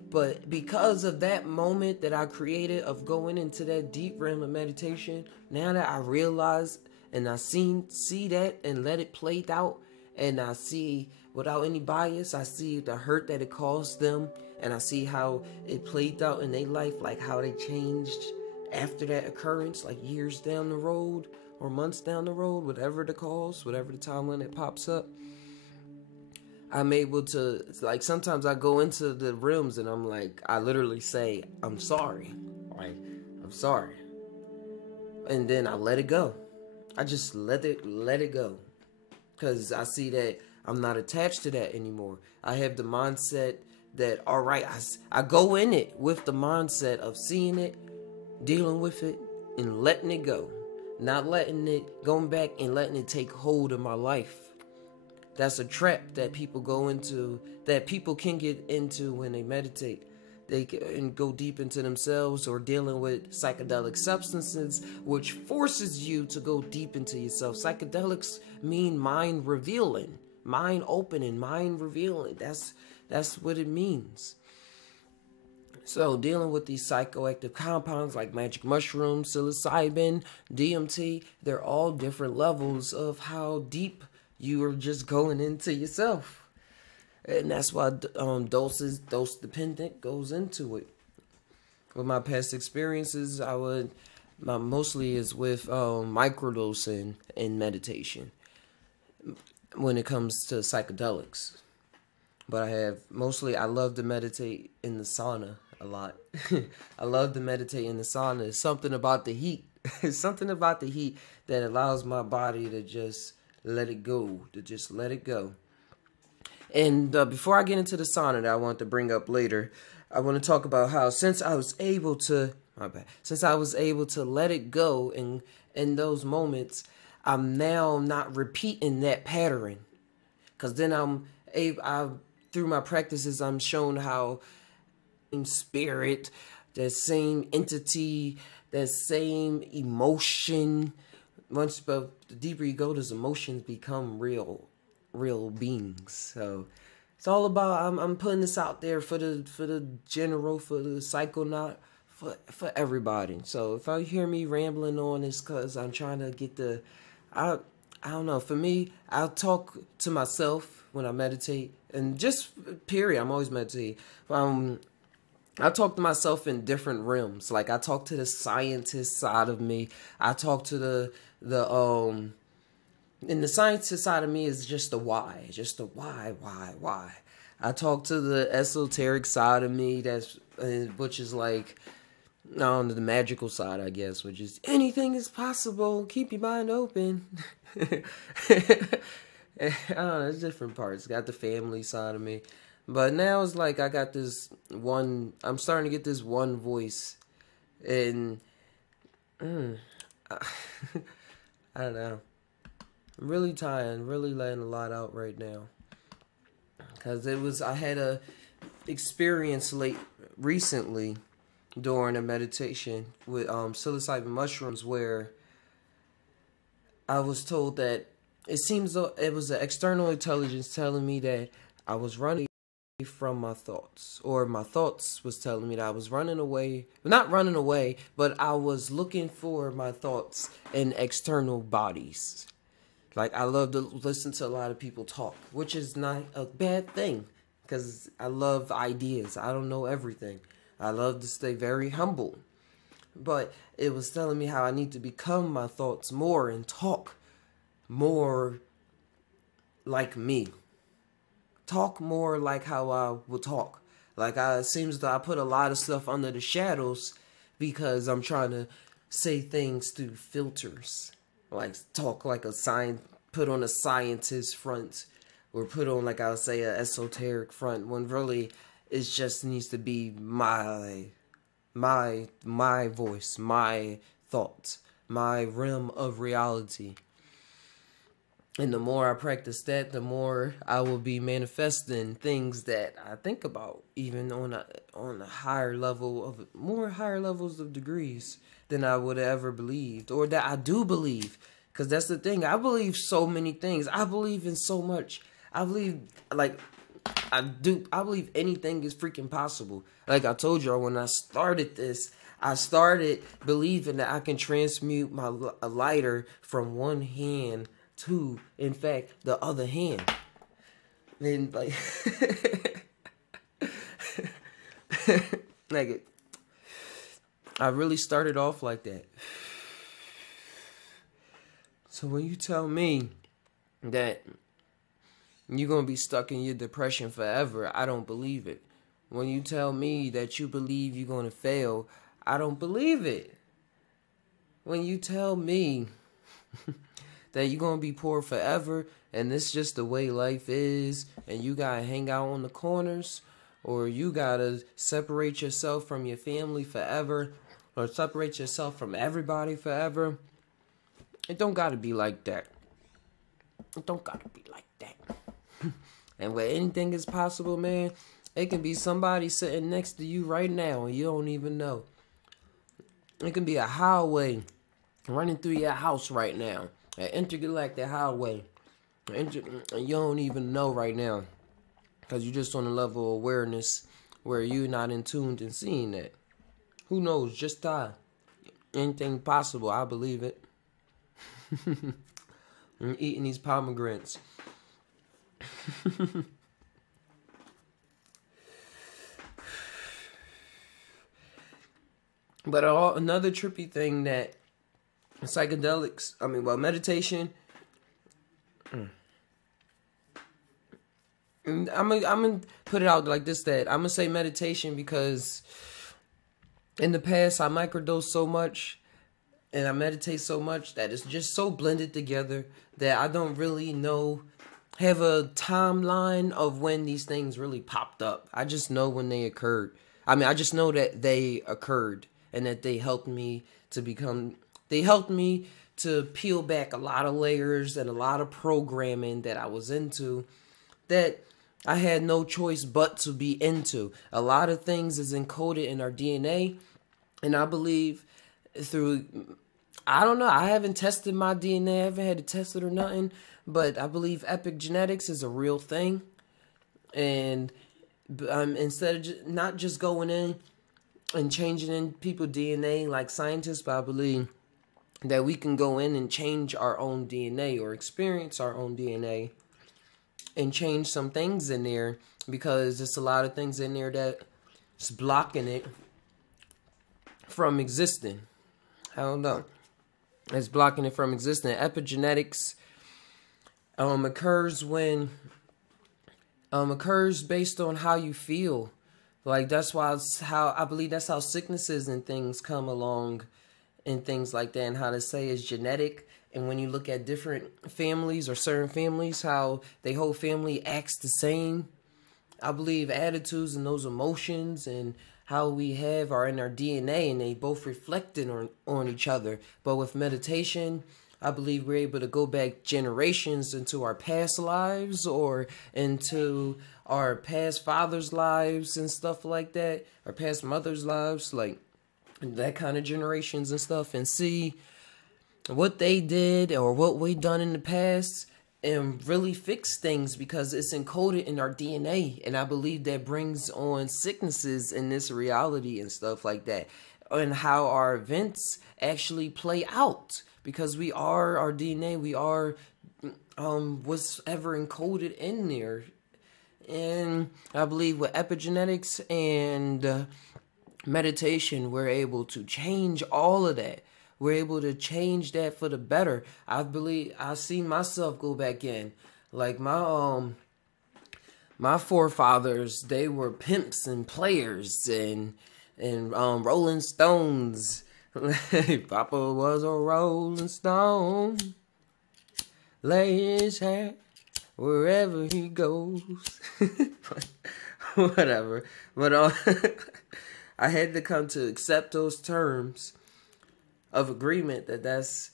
But because of that moment that I created of going into that deep realm of meditation, now that I realize and I see that and let it play out, and I see without any bias, I see the hurt that it caused them, and I see how it played out in their life, like how they changed after that occurrence, like years down the road or months down the road, whatever the cause, whatever the timeline that pops up. I'm able to, like, sometimes I go into the realms and I'm like, I literally say, I'm sorry. Like, I'm sorry. And then I let it go. I just let it go. Because I see that I'm not attached to that anymore. I have the mindset that, all right, I go in it with the mindset of seeing it, dealing with it, and letting it go. Not letting it, going back and letting it take hold of my life. That's a trap that people go into, that people can get into when they meditate. They can go deep into themselves, or dealing with psychedelic substances, which forces you to go deep into yourself. Psychedelics mean mind revealing, mind opening, mind revealing. That's what it means. So dealing with these psychoactive compounds like magic mushrooms, psilocybin, DMT, they're all different levels of how deep you are just going into yourself. And that's why dose dependent goes into it. With my past experiences, mostly is with microdosing and meditation. when it comes to psychedelics. But I love to meditate in the sauna a lot. I love to meditate in the sauna. It's something about the heat. It's something about the heat that allows my body to just let it go, And before I get into the sauna that I want to bring up later, I want to talk about how since I was able to let it go in those moments, I'm now not repeating that pattern. Because then through my practices, I'm shown how in spirit, that same entity, that same emotion. But the deeper you go, those emotions become real beings. So it's all about I'm putting this out there for the general, for the psychonaut, for everybody. So if I hear me rambling on, it's because I'm trying to get I don't know. For me, I'll talk to myself when I meditate, and just period. I'm always meditating. I talk to myself in different realms. Like I talk to the scientist side of me. I talk to and the scientist side of me is just the why, why. I talk to the esoteric side of me, which is like, I don't know, the magical side, I guess, which is anything is possible. Keep your mind open. I don't know, there's different parts. Got the family side of me. But now it's like I got I'm starting to get this one voice. And, I don't know. I'm really tired, really letting a lot out right now. Because I had a experience recently during a meditation with psilocybin mushrooms where I was told that it seems though it was an external intelligence telling me that I was running from my thoughts, or my thoughts was telling me that I was running away, not running away, but I was looking for my thoughts in external bodies. Like, I love to listen to a lot of people talk, which is not a bad thing, because I love ideas. I don't know everything. I love to stay very humble. But it was telling me how I need to become my thoughts more and talk more like me. Talk more like how I would talk. Like, it seems that I put a lot of stuff under the shadows because I'm trying to say things through filters. Like, talk like put on a scientist front, or put on, like I would say, an esoteric front, when really it just needs to be my voice, my thoughts, my realm of reality. And the more I practice that, the more I will be manifesting things that I think about, even on a higher levels of degrees than I would have ever believed, or that I do believe. Because that's the thing. I believe so many things. I believe in so much. I believe, I believe anything is freaking possible. Like I told y'all, when I started this, I started believing that I can transmute a lighter from one hand to, in fact, the other hand. And like, I really started off like that. So when you tell me that you're going to be stuck in your depression forever, I don't believe it. When you tell me that you believe you're going to fail, I don't believe it. When you tell me that you're going to be poor forever and this is just the way life is, and you got to hang out on the corners, or you got to separate yourself from your family forever, or separate yourself from everybody forever, it don't got to be like that. It don't got to be like that. And where anything is possible, man, it can be somebody sitting next to you right now and you don't even know. It can be a highway running through your house right now, an intergalactic highway, and you don't even know right now, because you're just on a level of awareness where you're not in tune and seeing that. Who knows? JUSt TAi. Anything possible, I believe it. I'm eating these pomegranates. But another trippy thing that psychedelics, meditation, I'm gonna put it out like this, that I'm gonna say meditation because in the past I microdose so much and I meditate so much that it's just so blended together that I don't really have a timeline of when these things really popped up. I just know when they occurred. I mean, I just know that they occurred and that they helped me to peel back a lot of layers and a lot of programming that I was into that I had no choice but to be into. A lot of things is encoded in our DNA, and I believe through, I don't know, I haven't tested my DNA, I haven't had to test it or nothing, but I believe epigenetics is a real thing. And instead of not just going in and changing in people's DNA like scientists, but I believe that we can go in and change our own DNA or experience our own DNA and change some things in there, because there's a lot of things in there that's blocking it from existing. I don't know. It's blocking it from existing. Epigenetics occurs based on how you feel. Like that's why I believe that's how sicknesses and things come along and things like that, and how to say it's genetic. And when you look at different families or certain families, how they whole family acts the same, I believe attitudes and those emotions and how we have are in our DNA, and they both reflecting on each other. But with meditation, I believe we're able to go back generations into our past lives or into our past fathers' lives and stuff like that, our past mothers' lives, like that kind of generations and stuff, and see what they did or what we done in the past and really fix things, because it's encoded in our DNA. And I believe that brings on sicknesses in this reality and stuff like that, and how our events actually play out, because we are our DNA, we are what's ever encoded in there. And I believe with epigenetics and meditation, we're able to change all of that. We're able to change that for the better. I believe I see myself go back in. Like my forefathers, they were pimps and players and Rolling Stones. Papa was a Rolling Stone. Lay his hat wherever he goes. Whatever. But I had to come to accept those terms of agreement that's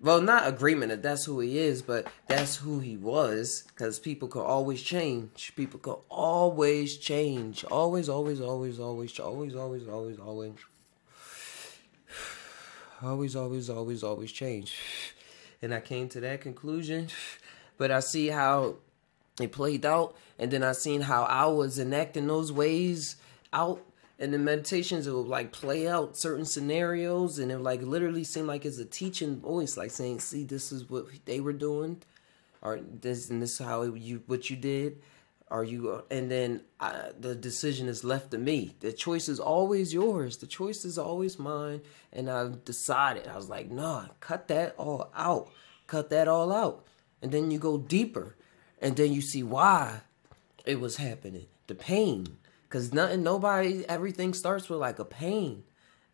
well, not agreement that that's who he is, but that's who he was, because people could always change. People could always change. Always, always, always, always, always, always, always, always. Always change. And I came to that conclusion, but I see how it played out, and then I seen how I was enacting those ways out. And the meditations, it would like play out certain scenarios, and it like literally seemed like it's a teaching voice, like saying, "See, this is what they were doing, or this and this is how what you did, or you." And then the decision is left to me. The choice is always yours. The choice is always mine. And I decided, I was like, "Nah, cut that all out. Cut that all out." And then you go deeper, and then you see why it was happening. The pain. Because everything starts with like a pain.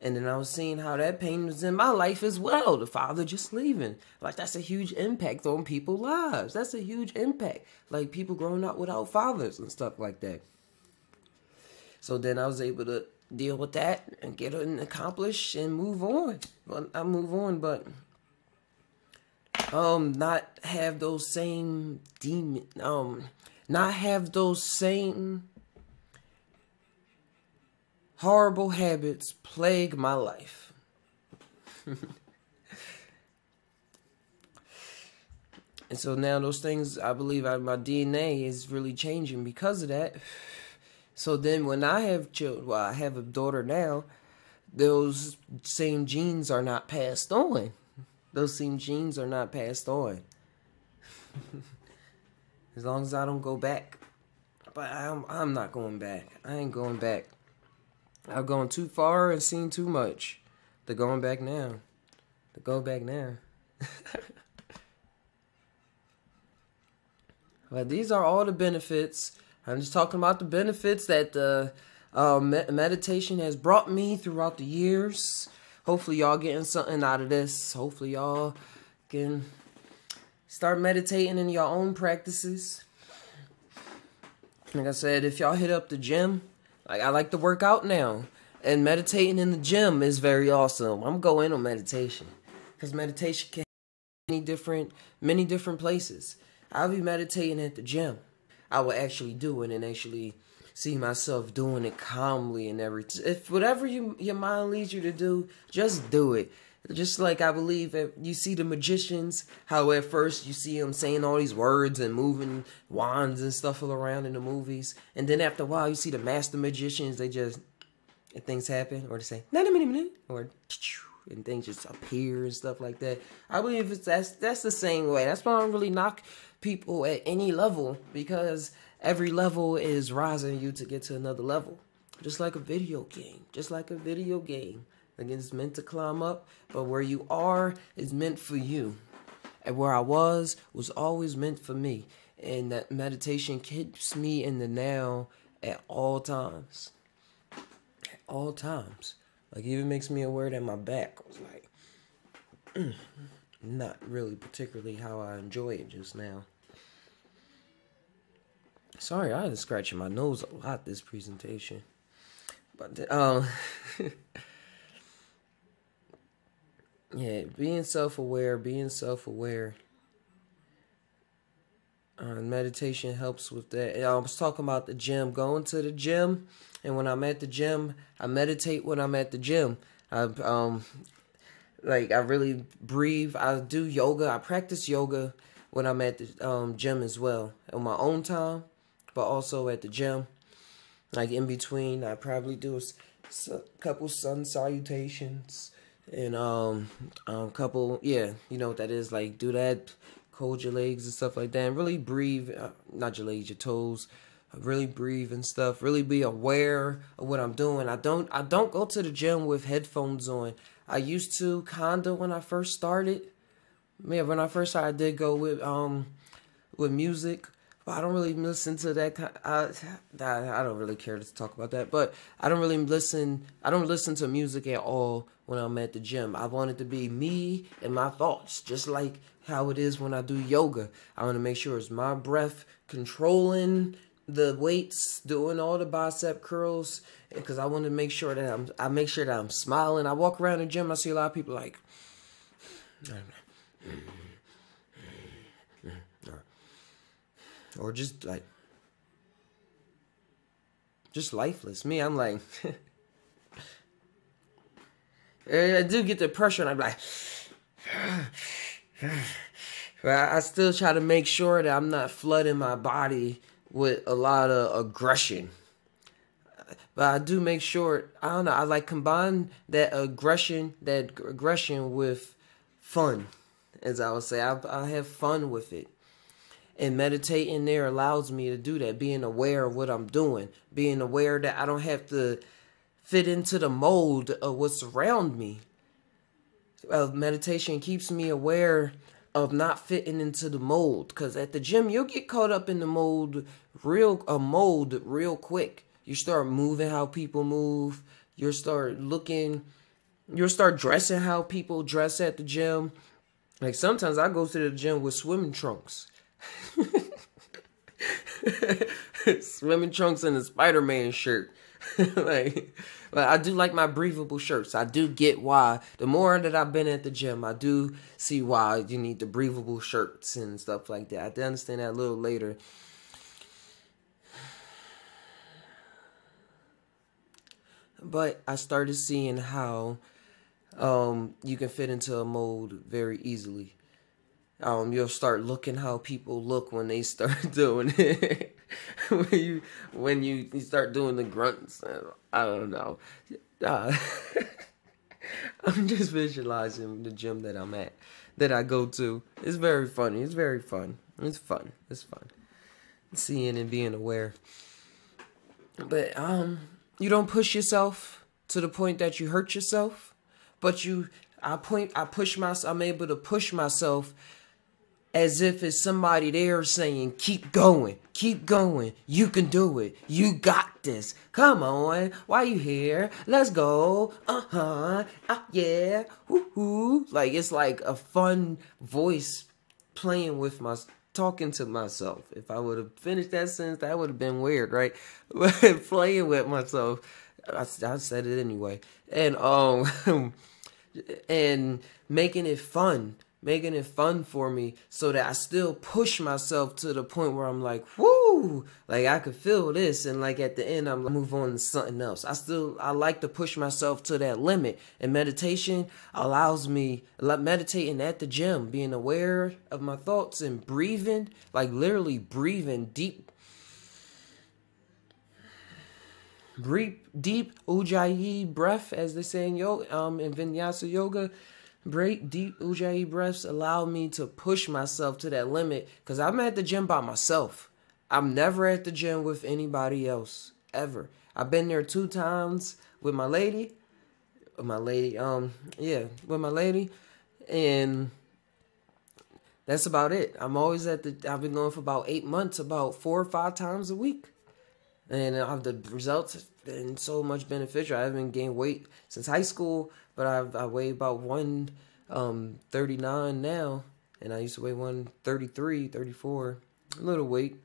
And then I was seeing how that pain was in my life as well. The father just leaving. Like, that's a huge impact on people's lives. That's a huge impact. Like, people growing up without fathers and stuff like that. So then I was able to deal with that and get it and accomplish and move on. Well, I move on, but not have those same not have those same horrible habits plague my life. And so now those things, I believe my DNA is really changing because of that. So then when I have children, well, I have a daughter now, those same genes are not passed on. Those same genes are not passed on. As long as I don't go back. But I'm not going back. I ain't going back. I've gone too far and seen too much. They're going back now. To go back now. But these are all the benefits. I'm just talking about the benefits that the meditation has brought me throughout the years. Hopefully y'all getting something out of this. Hopefully y'all can start meditating in your own practices. Like I said, if y'all hit up the gym, like I like to work out now. And meditating in the gym is very awesome. I'm going on meditation. Because meditation can many different places. I'll be meditating at the gym. I will actually do it and actually see myself doing it calmly and everything. If whatever your mind leads you to do, just do it. Just like I believe that you see the magicians, how at first you see them saying all these words and moving wands and stuff all around in the movies. And then after a while you see the master magicians, they just, and things happen, or they say, or and things just appear and stuff like that. I believe that's the same way. That's why I don't really knock people at any level, because every level is rising you to get to another level. Just like a video game. Just like a video game. Like it's meant to climb up, but where you are is meant for you. And where I was always meant for me. And that meditation keeps me in the now at all times. At all times. Like, it even makes me aware that my back was like, not really particularly how I enjoy it just now. Sorry, I was scratching my nose a lot this presentation. But, yeah, being self-aware. Meditation helps with that. I was talking about the gym, going to the gym. And when I'm at the gym, I meditate when I'm at the gym. I really breathe. I do yoga. I practice yoga when I'm at the gym as well. On my own time, but also at the gym. Like in between, I probably do a couple sun salutations. And couple, yeah, you know what that is. Like do that, hold your legs and stuff like that. And really breathe, not your legs, your toes. Really breathe and stuff. Really be aware of what I'm doing. I don't go to the gym with headphones on. I used to kinda when I first started. Yeah, when I first started, I did go with music, but I don't really listen to that. I don't really care to talk about that. But I don't really listen. I don't listen to music at all when I'm at the gym. I want it to be me and my thoughts, just like how it is when I do yoga. I want to make sure it's my breath controlling the weights, doing all the bicep curls, because I want to make sure that I'm smiling. I walk around the gym, I see a lot of people like, or just like, just lifeless. Me, I'm like, I do get the pressure, and I'm like, but I still try to make sure that I'm not flooding my body with a lot of aggression. But I do make sure, I don't know, I like combine that aggression with fun, as I would say. I have fun with it. And meditating there allows me to do that, being aware of what I'm doing, being aware that I don't have to fit into the mold of what's around me. Meditation keeps me aware of not fitting into the mold, because at the gym you'll get caught up in the mold real quick. You start moving how people move. You'll start dressing how people dress at the gym. Like sometimes I go to the gym with swimming trunks. Swimming trunks and a Spider-Man shirt. But I do like my breathable shirts. I do get why. The more that I've been at the gym, I do see why you need the breathable shirts and stuff like that. I do understand that a little later. But I started seeing how you can fit into a mold very easily. You'll start looking how people look when they start doing it. when you start doing the grunts. I don't know. I'm just visualizing the gym that I'm at, that I go to. It's very funny. It's very fun. It's fun. It's fun. Seeing and being aware. But you don't push yourself to the point that you hurt yourself. But I'm able to push myself as if it's somebody there saying, keep going, you can do it, you got this, come on, why you here, let's go, yeah, woohoo. Like, it's like a fun voice playing with my, talking to myself. If I would have finished that sentence, that would have been weird, right? Playing with myself, I said it anyway, and and making it fun for me, so that I still push myself to the point where I'm like, whoo, like I could feel this, and like at the end I'm like, move on to something else. I like to push myself to that limit, and meditation allows me, like meditating at the gym, being aware of my thoughts and breathing, like literally breathing deep Ujjayi breath, as they say in Vinyasa yoga. Deep Ujjayi breaths allow me to push myself to that limit, because I'm at the gym by myself. I'm never at the gym with anybody else, ever. I've been there 2 times with my lady. With my lady, and that's about it. I'm always I've been going for about 8 months, about 4 or 5 times a week. And the results have been so much beneficial. I haven't gained weight since high school, but I weigh about 139 now, and I used to weigh 133, 34. A little weight.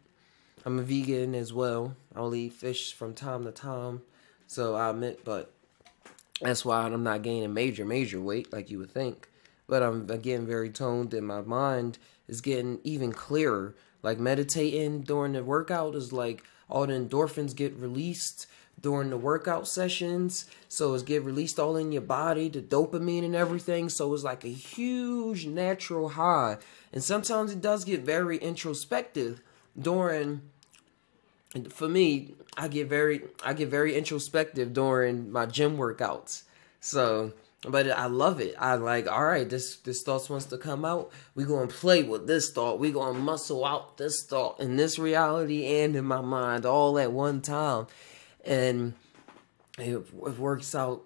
I'm a vegan as well. I only eat fish from time to time, so I admit, but that's why I'm not gaining major weight like you would think. But I'm getting very toned, and my mind is getting even clearer. Like meditating during the workout is like all the endorphins get released during the workout sessions. So it's get released all in your body, the dopamine and everything. So it's like a huge natural high. And sometimes it does get very introspective during, for me, I get very introspective during my gym workouts. So, but I love it. I like, all right, this thought wants to come out. We're going to play with this thought. We're going to muscle out this thought in this reality and in my mind all at one time. And it works out.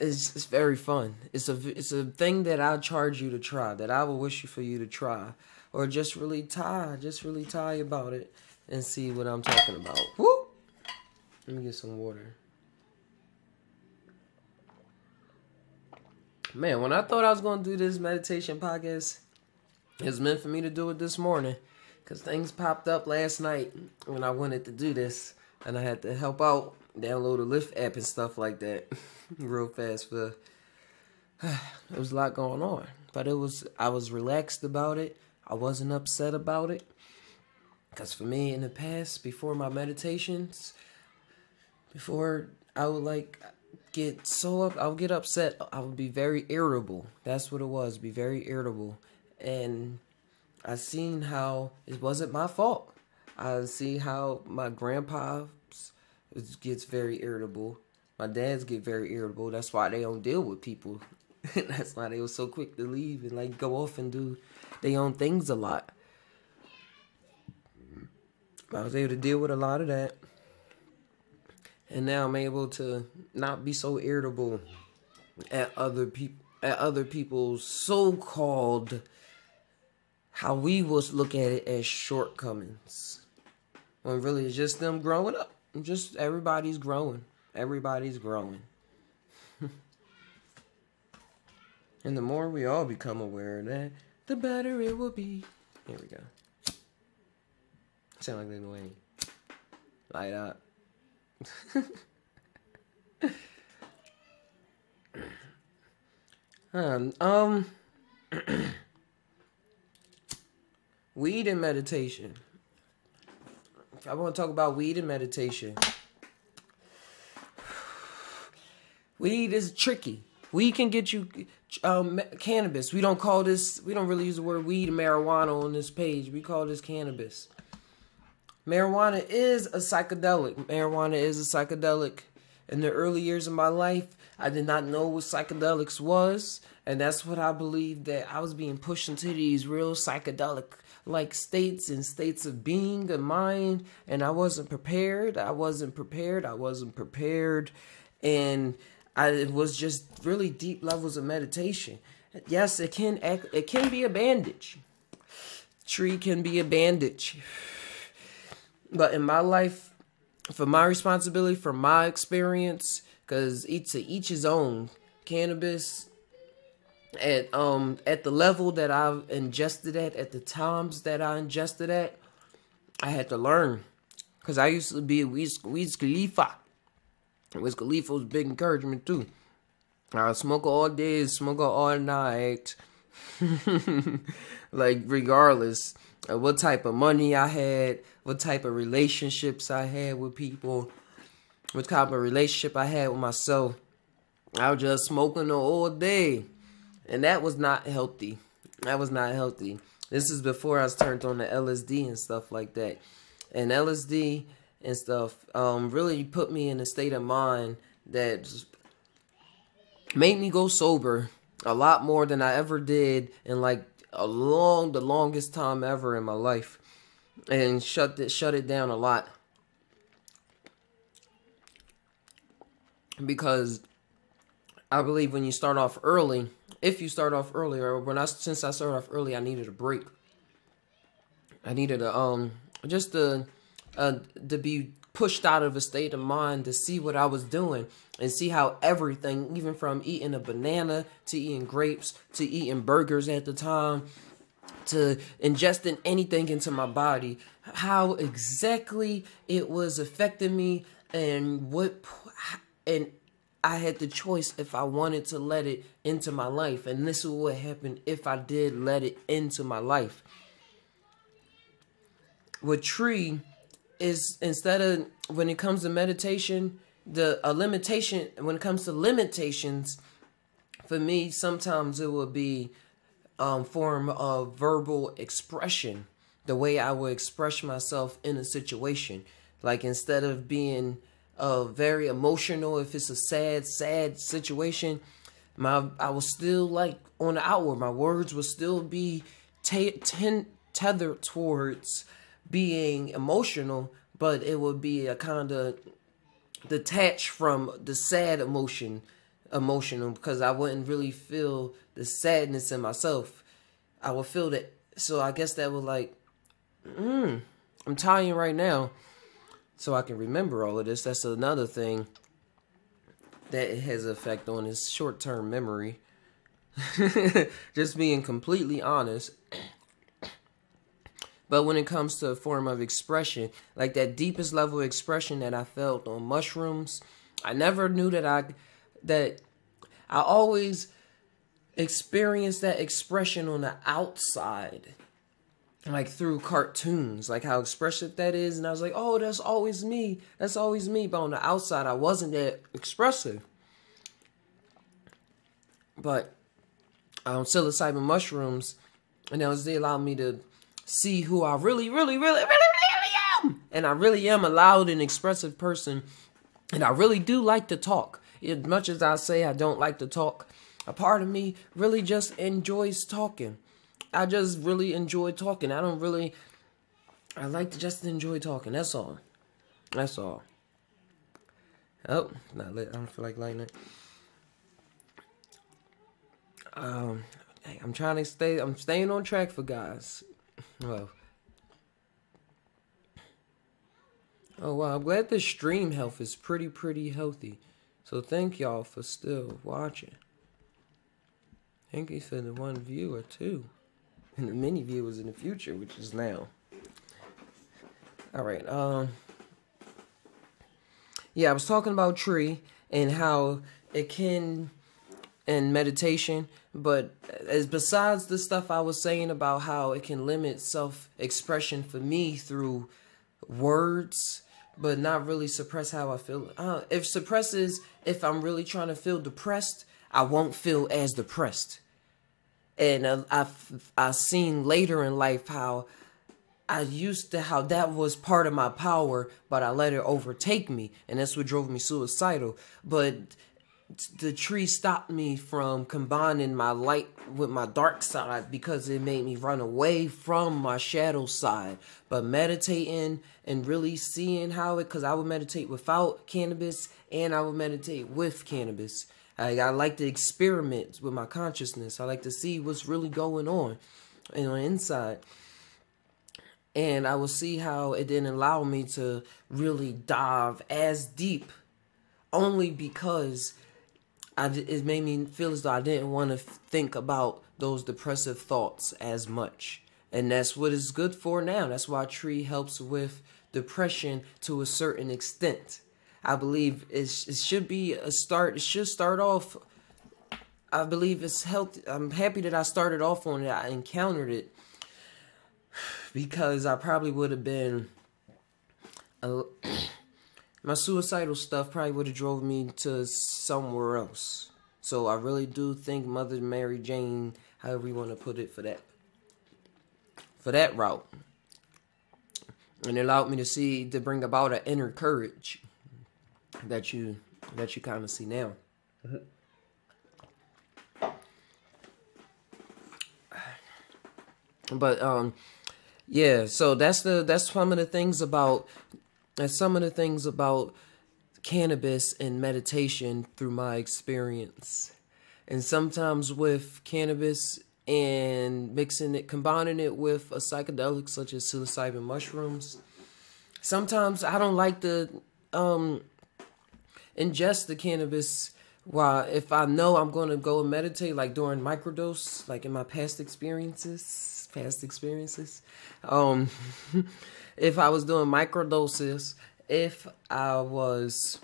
It's very fun. It's a thing that I charge you to try, that I would wish for you to try. Or just really tie about it and see what I'm talking about. Woo! Let me get some water. Man, when I thought I was going to do this meditation podcast, it was meant for me to do it this morning. Because things popped up last night when I wanted to do this. And I had to help out, download a Lyft app and stuff like that real fast. It was a lot going on. But I was relaxed about it. I wasn't upset about it. Because for me, in the past, before my meditations, before I would I would get upset. I would be very irritable. That's what it was, be very irritable. And I seen how it wasn't my fault. I see how my grandpa gets very irritable. My dads get very irritable. That's why they don't deal with people. That's why they were so quick to leave and like go off and do their own things a lot. I was able to deal with a lot of that. And now I'm able to not be so irritable at other people's so-called, how we will look at it as shortcomings. When really it's just them growing up. Just everybody's growing. Everybody's growing. And the more we all become aware of that, the better it will be. Here we go. Sound like Lil Wayne. Light up. Weed and meditation. I want to talk about weed and meditation. Weed is tricky. Weed can get you cannabis. We don't really use the word weed and marijuana on this page. We call this cannabis. Marijuana is a psychedelic. In the early years of my life, I did not know what psychedelics was. And that's what I believed, that I was being pushed into these real psychedelic-like states and states of being and mind. And I wasn't prepared. And it was just really deep levels of meditation. Yes, it can be a bandage. tree can be a bandage. But in my life, for my responsibility, for my experience, because each his own. Cannabis at the level that I've ingested at the times that I ingested at, I had to learn. Because I used to be a Wiz Khalifa. Wiz Khalifa was big encouragement too. I smoke all day, smoke all night. Like, regardless of what type of money I had, what type of relationships I had with people, what type of relationship I had with myself, I was just smoking all day. And that was not healthy. That was not healthy. This is before I was turned on to LSD and stuff like that. And LSD and stuff really put me in a state of mind that made me go sober a lot more than I ever did in like the longest time ever in my life. And shut it down a lot. Because I believe when you start off early, if you start off early, or since I started off early, I needed a break. I needed to be pushed out of a state of mind to see what I was doing and see how everything, even from eating a banana to eating grapes to eating burgers at the time to ingesting anything into my body, how exactly it was affecting me and I had the choice if I wanted to let it into my life. And this is what happened if I did let it into my life. With tree is, instead of, when it comes to meditation, when it comes to limitations, for me, sometimes it will be form of verbal expression. The way I will express myself in a situation. Like, instead of being very emotional, if it's a sad situation, I will still, like, on the outward, my words will still be tethered towards being emotional, but it would be a kind of detached from the sad emotional, because I wouldn't really feel the sadness in myself. I would feel that. So I guess that would, like, I'm tying right now so I can remember all of this. That's another thing that it has an effect on, is short-term memory. Just being completely honest. But when it comes to a form of expression, like that deepest level of expression that I felt on mushrooms, I never knew that I always experienced that expression on the outside, like through cartoons, like how expressive that is. And I was like, oh, that's always me. That's always me. But on the outside, I wasn't that expressive. But psilocybin mushrooms, and they allowed me to see who I really am. And I really am a loud and expressive person. And I really do like to talk. As much as I say I don't like to talk, a part of me really just enjoys talking. I just really enjoy talking. I like to just enjoy talking. That's all. That's all. Oh, not lit. I don't feel like lighting it. I'm staying on track for guys. Well. Oh, wow. I'm glad the stream health is pretty healthy. So thank y'all for still watching. Thank you for the one viewer, too. And the many viewers in the future, which is now. Alright, yeah, I was talking about tree and how it can, and meditation, but besides the stuff I was saying about how it can limit self-expression for me through words, but not really suppress how I feel. If I'm really trying to feel depressed, I won't feel as depressed. And I've seen later in life how how that was part of my power, but I let it overtake me, and that's what drove me suicidal. But the tree stopped me from combining my light with my dark side, because it made me run away from my shadow side. But meditating and really seeing how because I would meditate without cannabis and I would meditate with cannabis. I like to experiment with my consciousness. I like to see what's really going on the inside. And I will see how it didn't allow me to really dive as deep, only because it made me feel as though I didn't want to think about those depressive thoughts as much. And that's what it's good for now. That's why tree helps with depression to a certain extent. I believe it should be a start. It should start off. I believe it's healthy. I'm happy that I started off on it. I encountered it because I probably would have been my suicidal stuff probably would have drove me to somewhere else. So I really do think Mother Mary Jane, however you want to put it, for that route. And it allowed me to bring about an inner courage that you kind of see now. But yeah, so that's some of the things about cannabis and meditation through my experience. And sometimes with cannabis and combining it with a psychedelic such as psilocybin mushrooms, sometimes I don't like to ingest the cannabis while if I know I'm going to go and meditate, like during microdose, like in my past experiences. If I was doing microdoses, if I was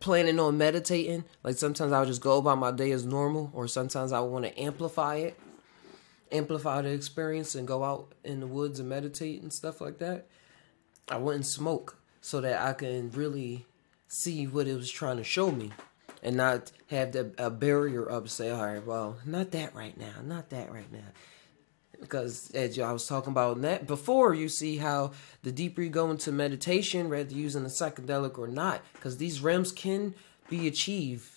planning on meditating, like sometimes I would just go about my day as normal, or sometimes I would want to amplify the experience and go out in the woods and meditate and stuff like that. I wouldn't smoke so that I can really see what it was trying to show me and not have a barrier up, say, all right, well, not that right now. Because as I was talking about that before, you see how the deeper you go into meditation, whether using a psychedelic or not, because these realms can be achieved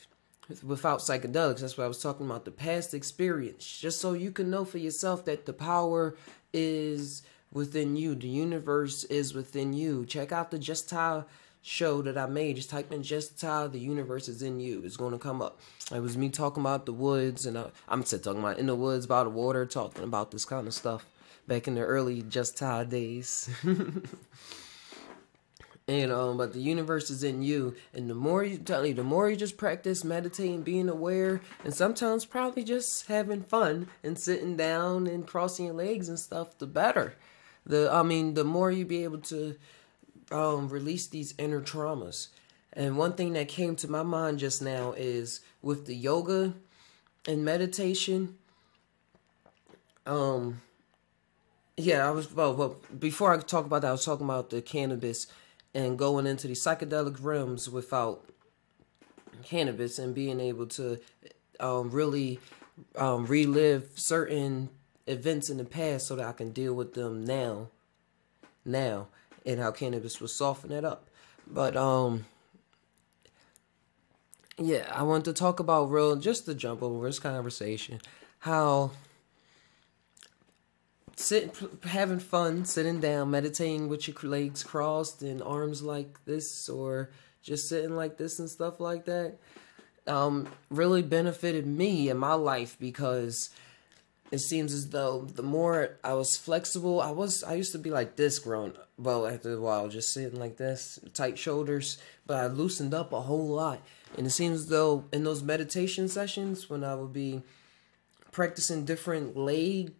without psychedelics. That's why I was talking about the past experience, just so you can know for yourself that the power is within you. The universe is within you. Check out the JUSt TAi show that I made. Just type in JUSt TAi, the universe is in you. It's going to come up. It was me talking about the woods, and I'm still talking about in the woods, by the water, talking about this kind of stuff back in the early JUSt TAi days. And but the universe is in you, and the more you just practice meditating, being aware, and sometimes probably just having fun and sitting down and crossing your legs and stuff, the better. The more you be able to release these inner traumas. And one thing that came to my mind just now is with the yoga and meditation. Before I talk about that, I was talking about the cannabis and going into the psychedelic realms without cannabis and being able to really relive certain events in the past so that I can deal with them now, and how cannabis will soften that up. But yeah, I want to talk about just to jump over this conversation, how having fun, sitting down, meditating with your legs crossed and arms like this, or just sitting like this and stuff like that, really benefited me in my life, because it seems as though the more I was flexible, I used to be like this after a while, just sitting like this, tight shoulders, but I loosened up a whole lot. And it seems as though in those meditation sessions, when I would be practicing different leg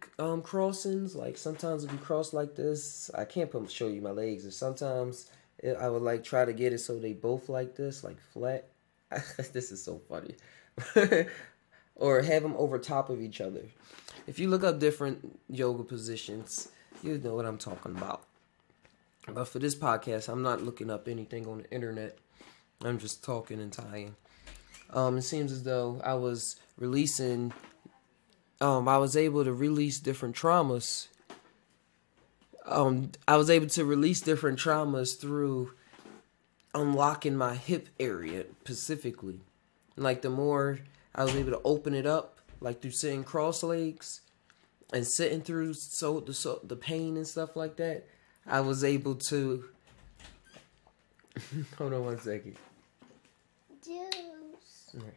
crossings, like sometimes if you cross like this, I can't show you my legs, and sometimes I would like try to get it so they both like this, like flat. This is so funny. Or have them over top of each other. If you look up different yoga positions, you know what I'm talking about. But for this podcast, I'm not looking up anything on the internet. I'm just talking and tying. It seems as though I was releasing, I was able to release different traumas. I was able to release different traumas through unlocking my hip area specifically. Like the more I was able to open it up, like through sitting cross legs and sitting through the pain and stuff like that, I was able to. Hold on one second. Juice. Right.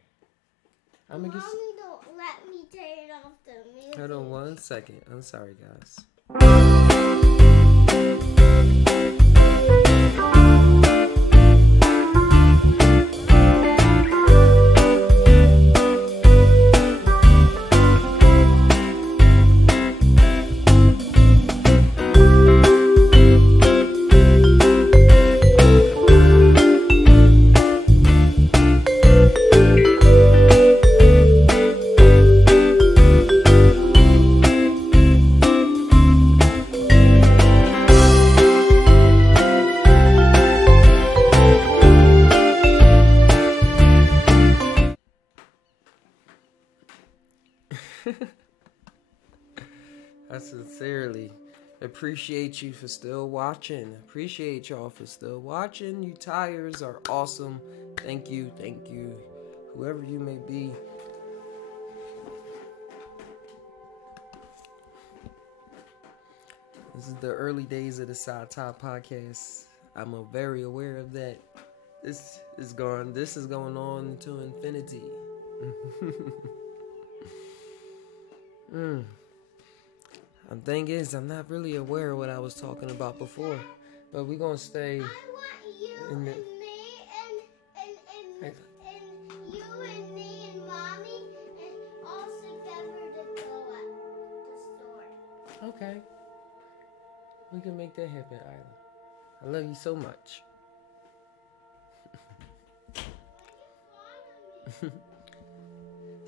Mommy don't let me turn off the music. Hold on one second. I'm sorry, guys. I sincerely appreciate you for still watching. Appreciate y'all for still watching. You Tai'ers are awesome. Thank you, whoever you may be. This is the early days of the PSY TAi podcast. I'm very aware of that. This is going on into infinity. The thing is, I'm not really aware of what I was talking about before, but we're gonna stay. I want you and me and you and me and mommy and all together to go at the store. Okay, we can make that happen, Isla. I love you so much.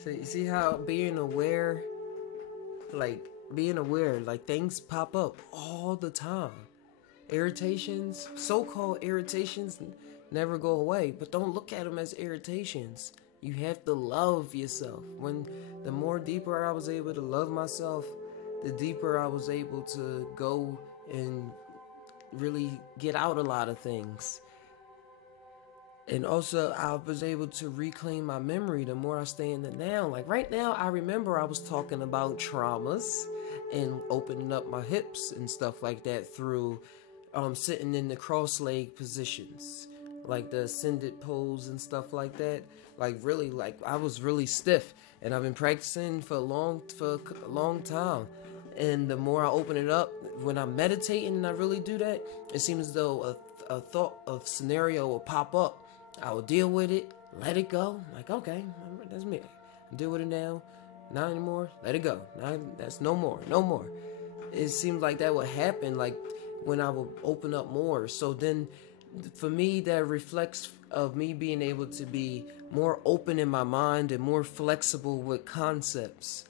So you see how being aware, like things pop up all the time. Irritations, so-called irritations, never go away, but don't look at them as irritations. You have to love yourself. The more deeper I was able to love myself, the deeper I was able to go and really get out a lot of things. And also, I was able to reclaim my memory the more I stay in the now. Like right now, I remember I was talking about traumas and opening up my hips and stuff like that through sitting in the cross-leg positions, like the ascended pose and stuff like that. Like really, like I was really stiff, and I've been practicing for a long time. And the more I open it up, when I'm meditating and I really do that, it seems as though a thought of scenario will pop up. I will deal with it, let it go. Like, okay, that's me. Deal with it now. Not anymore. Let it go. That's no more. It seems like that would happen, like when I would open up more. So then, for me, that reflects of me being able to be more open in my mind and more flexible with concepts.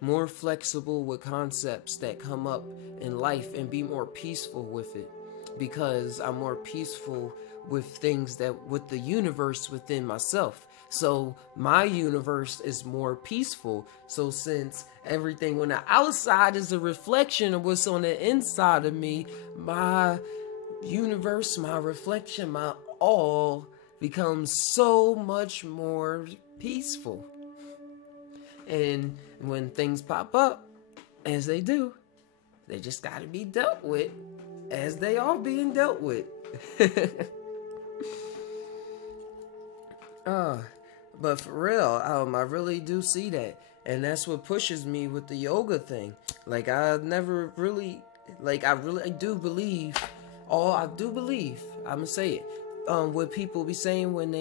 More flexible with concepts that come up in life and be more peaceful with it. Because I'm more peaceful with things with the universe within myself. So my universe is more peaceful. So since everything on the outside is a reflection of what's on the inside of me, my universe, my reflection, my all becomes so much more peaceful. And when things pop up, as they do, they just got to be dealt with as they are being dealt with. But for real, I really do see that. And that's what pushes me with the yoga thing. Like, I do believe, I'm gonna say it, what people be saying when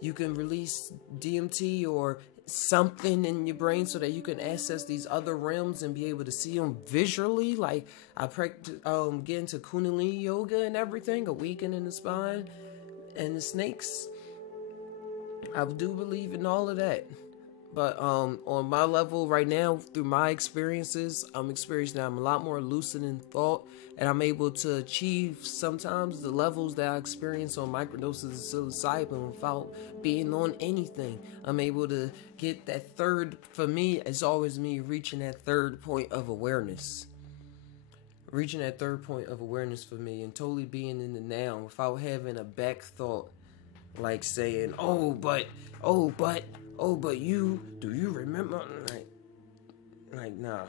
you can release DMT or something in your brain so that you can access these other realms and be able to see them visually. Like, I practice, get into Kundalini yoga and everything, awakening the spine and the snakes. I do believe in all of that. But on my level right now, through my experiences, I'm experiencing that I'm a lot more lucid in thought, and I'm able to achieve sometimes the levels that I experience on microdoses of psilocybin without being on anything. I'm able to get that third, for me, it's always me reaching that third point of awareness. Reaching that third point of awareness for me and totally being in the now without having a back thought. Like saying, oh, but you, do you remember? Like, nah,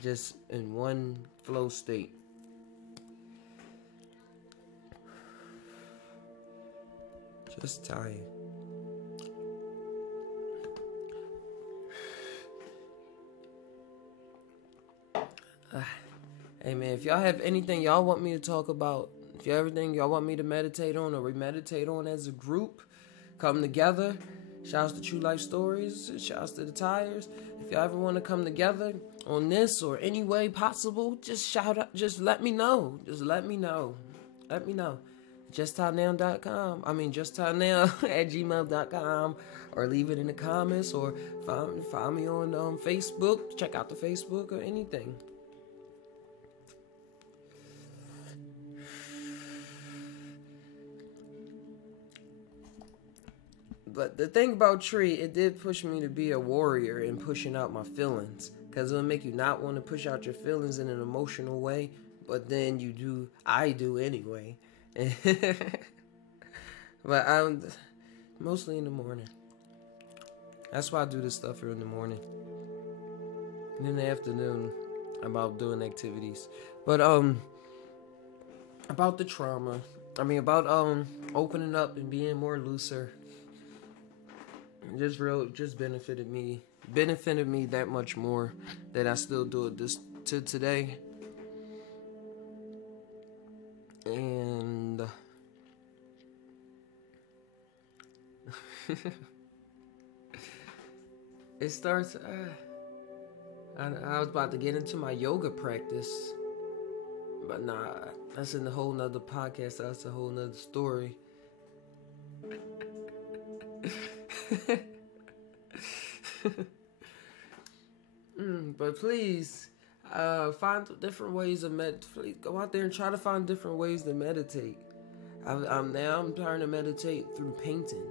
just in one flow state. JUSt TAi. Hey man, if y'all have anything y'all want me to talk about, if you have everything y'all want me to meditate on or we meditate on as a group, come together. Shouts to True Life Stories. Shouts to the Tai'ers. If y'all ever want to come together on this or any way possible, just shout out. Just let me know. Let me know. JUSTTaiNow.com. JUSTTaiNow@gmail.com, or leave it in the comments, or find me on Facebook. Check out the Facebook or anything. But the thing about Tree, it did push me to be a warrior and pushing out my feelings. because it'll make you not want to push out your feelings in an emotional way, but then I do anyway. But I'm mostly in the morning. That's why I do this stuff here in the morning. And in the afternoon, I'm out doing activities. But about the trauma, about opening up and being more looser. Just benefited me that much more that I still do it to today. And it starts. I was about to get into my yoga practice, but nah, that's in a whole nother podcast. That's a whole nother story. But please, find different ways of please go out there and try to find different ways to meditate. I'm starting to meditate through painting.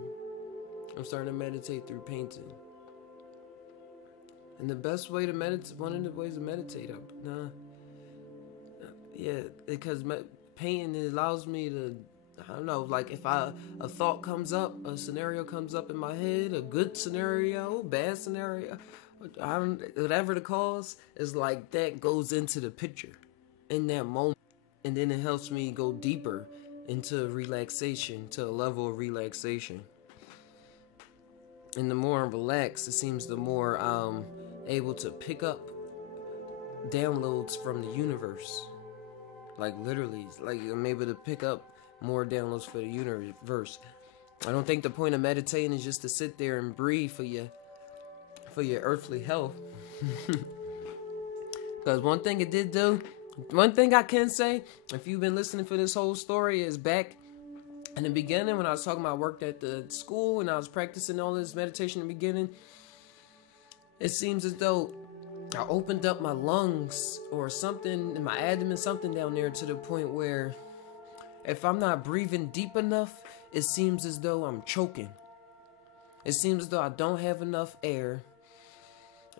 And the best way to meditate, one of the ways to meditate, because painting, it allows me to, I don't know, like if a thought comes up, a scenario comes up in my head, a good scenario, bad scenario, whatever the cause, is like that goes into the picture in that moment. And then it helps me go deeper into relaxation, to a level of relaxation. And the more I'm relaxed, it seems the more I'm able to pick up downloads from the universe. Like literally, like I'm able to pick up more downloads for the universe. I don't think the point of meditating is just to sit there and breathe for your earthly health. Because one thing I can say, if you've been listening for this whole story, is back in the beginning when I was talking about I worked at the school and I was practicing all this meditation in the beginning, it seems as though I opened up my lungs or something in my abdomen, something down there, to the point where if I'm not breathing deep enough, it seems as though I'm choking. It seems as though I don't have enough air.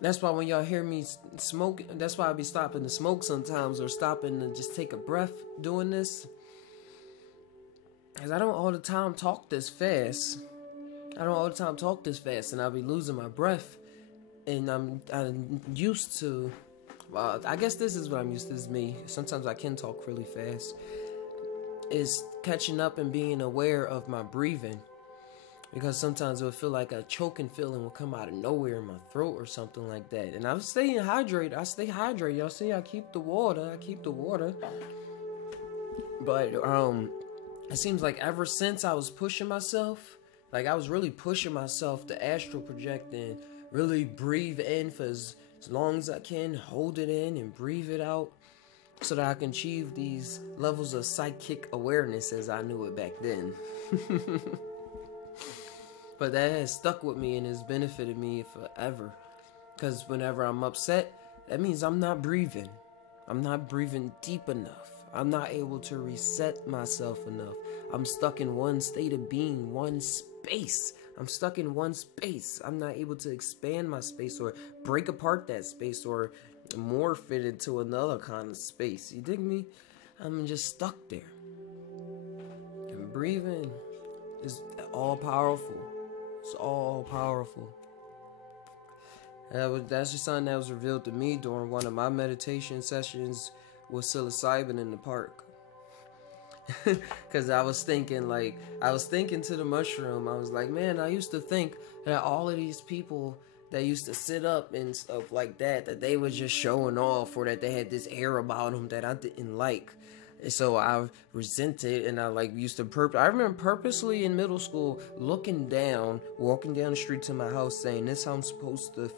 That's why when y'all hear me smoke, that's why I be stopping to smoke sometimes, or stopping to just take a breath doing this. Because I don't all the time talk this fast. And I'll be losing my breath. And I'm used to, well, I guess this is what I'm used to, is me. Sometimes I can talk really fast. Is catching up and being aware of my breathing. Because sometimes it'll feel like a choking feeling will come out of nowhere in my throat or something like that. And I'm staying hydrated. I stay hydrated. Y'all see, I keep the water. But it seems like ever since I was pushing myself, like I was really pushing myself to astral project and really breathe in for as long as I can, hold it in and breathe it out, so that I can achieve these levels of psychic awareness as I knew it back then. But that has stuck with me and has benefited me forever. Because whenever I'm upset, that means I'm not breathing. I'm not breathing deep enough. I'm not able to reset myself enough. I'm stuck in one state of being, one space. I'm stuck in one space. I'm not able to expand my space or break apart that space or morph it into another kind of space. You dig me? I'm just stuck there. And breathing is all powerful. It's all powerful. That's just something that was revealed to me during one of my meditation sessions with psilocybin in the park. Because I was thinking to the mushroom, I was like, man, I used to think that all of these people that used to sit up and stuff like that they were just showing off, or that they had this air about them that I didn't like. And so I resented, and I used to I remember purposely in middle school looking down, walking down the street to my house saying, this is how I'm supposed to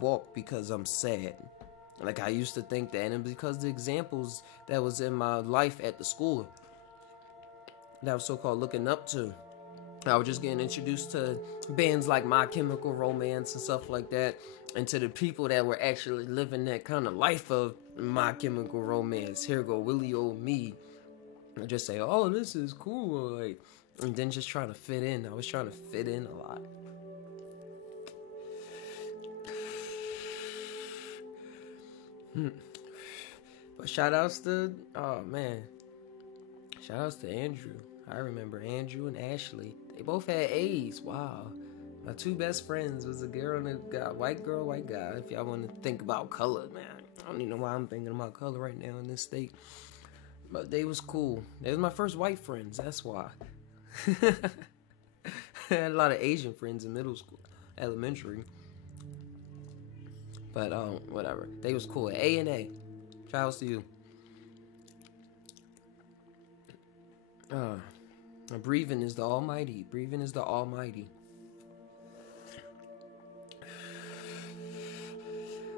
walk because I'm sad. Like I used to think that, and because the examples that was in my life at the school that I was so-called looking up to, I was just getting introduced to bands like My Chemical Romance and stuff like that, and to the people that were actually living that kind of life of My Chemical Romance. Here go Willie old me. I just say, oh, this is cool, and then just trying to fit in. I was trying to fit in a lot. But shout outs to, oh man, shout outs to Andrew. I remember Andrew and Ashley. They both had A's. Wow. My two best friends was a girl and a guy. White girl, white guy. If y'all want to think about color, man. I don't even know why I'm thinking about color right now in this state. But they was cool. They was my first white friends. That's why. I had a lot of Asian friends in middle school, elementary. But whatever. They was cool. A and A. Shout outs to you. Breathing is the almighty. Breathing is the almighty.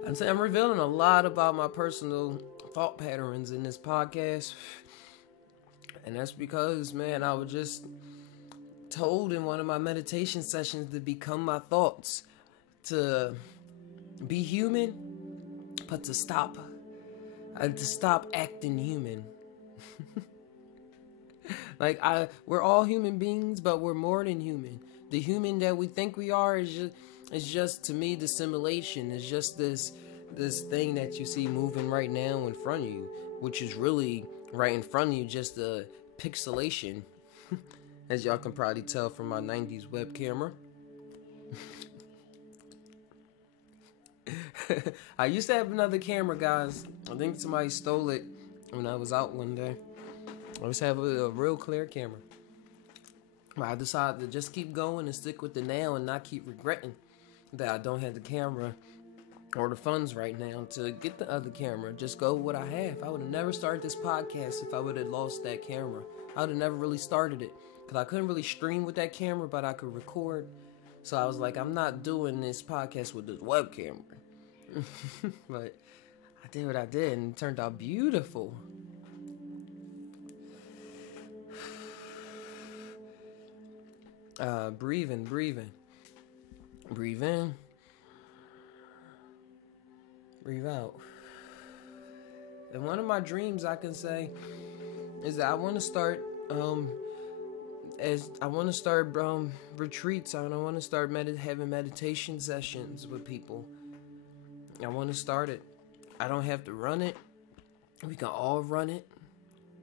I'm revealing a lot about my personal thought patterns in this podcast. And that's because, man, I was just told in one of my meditation sessions to become my thoughts. To be human, but to stop acting human. Like, we're all human beings, but we're more than human. The human that we think we are is just to me, the simulation. It's just this thing that you see moving right now in front of you, which is really right in front of you, just a pixelation, as y'all can probably tell from my 90s web camera. I used to have another camera, guys. I think somebody stole it when I was out one day. I used to have a real clear camera. But I decided to just keep going and stick with it now and not keep regretting that I don't have the camera or the funds right now to get the other camera. Just go with what I have. I would have never started this podcast if I would have lost that camera. I would have never really started it because I couldn't really stream with that camera, but I could record. So I was like, I'm not doing this podcast with this web camera. But I did what I did and it turned out beautiful. Breathing. Breathe in. Breathe out. And one of my dreams, I can say, is that I want to start retreats. I want to start having meditation sessions with people. I want to start it. I don't have to run it. We can all run it.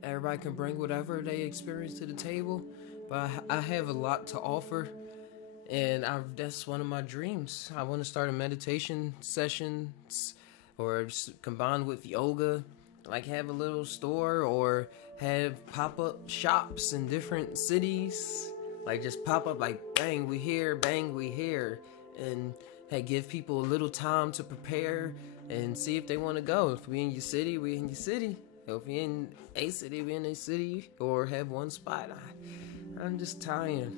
Everybody can bring whatever they experience to the table. But I have a lot to offer. And that's one of my dreams. I want to start a meditation sessions or combined with yoga. Like have a little store or have pop-up shops in different cities. Like just pop up like bang, we here, bang, we here. And hey, give people a little time to prepare and see if they want to go. If we in your city, we in your city. If we in a city, we in a city. Or have one spot. I'm just tired,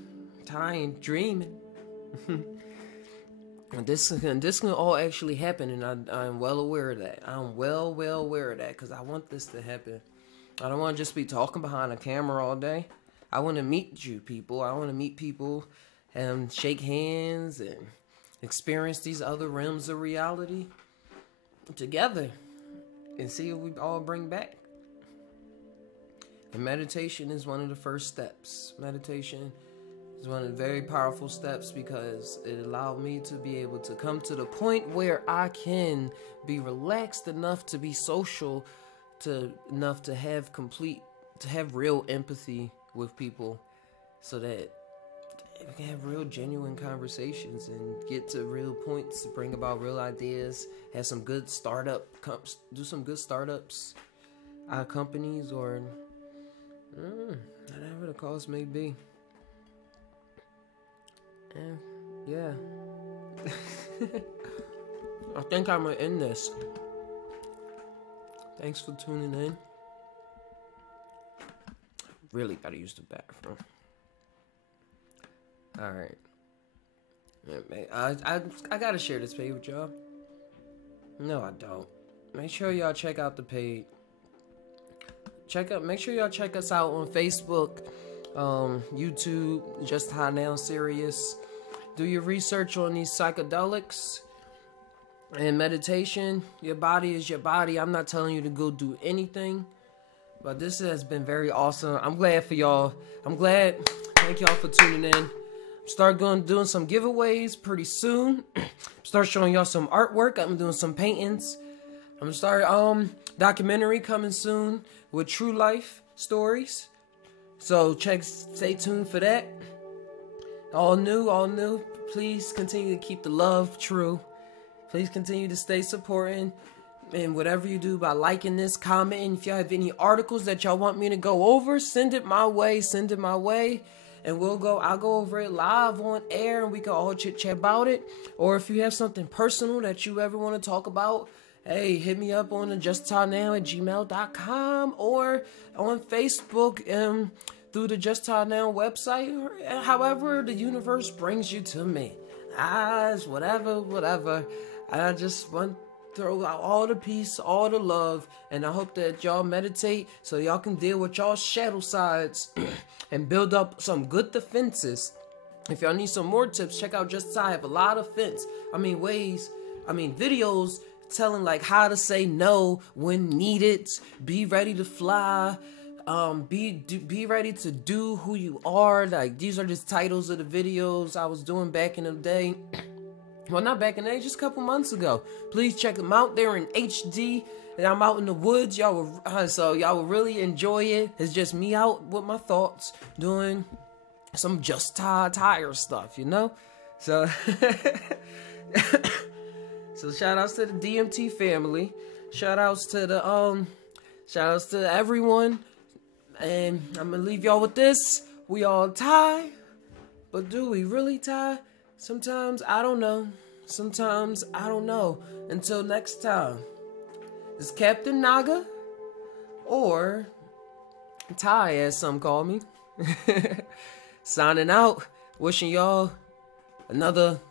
dreaming. And this can all actually happen, and I'm well aware of that. I'm well aware of that because I want this to happen. I don't want to just be talking behind a camera all day. I want to meet you people. I want to meet people and shake hands and experience these other realms of reality together and see what we all bring back. And meditation is one of the first steps. Meditation is one of the very powerful steps because it allowed me to be able to come to the point where I can be relaxed enough to be social, enough to have real empathy with people so that we can have real genuine conversations and get to real points to bring about real ideas, have some good do some good startups, companies or whatever the cost may be. And yeah. I think I'm gonna end this. Thanks for tuning in. Really gotta use the bathroom. Alright. Yeah, I gotta share this page with y'all. No, I don't. Make sure y'all check out the page. Make sure y'all check us out on Facebook, YouTube, JUSt TAi Now Serious. Do your research on these psychedelics and meditation. Your body is your body. I'm not telling you to go do anything, but this has been very awesome. I'm glad for y'all. Thank y'all for tuning in. Start doing some giveaways pretty soon. Start showing y'all some artwork. I'm doing some paintings. I'm gonna start documentary coming soon with true life stories. So stay tuned for that. All new. Please continue to keep the love true. Please continue to stay supporting. And whatever you do by liking this, commenting. If y'all have any articles that y'all want me to go over, send it my way. And I'll go over it live on air and we can all chit chat about it. Or if you have something personal that you ever want to talk about, hey, hit me up on the JUST TAi@gmail.com or on Facebook through the JUST TAi Now website, or however the universe brings you to me. It's whatever. I just want to throw out all the peace, all the love, and I hope that y'all meditate so y'all can deal with y'all shadow sides and build up some good defenses. If y'all need some more tips, check out JUSt TAi. I have a lot of videos telling like how to say no when needed, be ready to fly, be ready to do who you are. Like, these are just titles of the videos I was doing back in the day. Well, not back in the day, just a couple months ago. Please check them out. They're in HD, and I'm out in the woods. Y'all will really enjoy it. It's just me out with my thoughts doing some JUSt TAi Tai'ers stuff, you know. So, so shout outs to the DMT family. Shout outs to everyone. And I'm gonna leave y'all with this. We all Thai, but do we really Thai? Sometimes I don't know. Until next time, it's Captain Naga, or Thai as some call me. Signing out. Wishing y'all another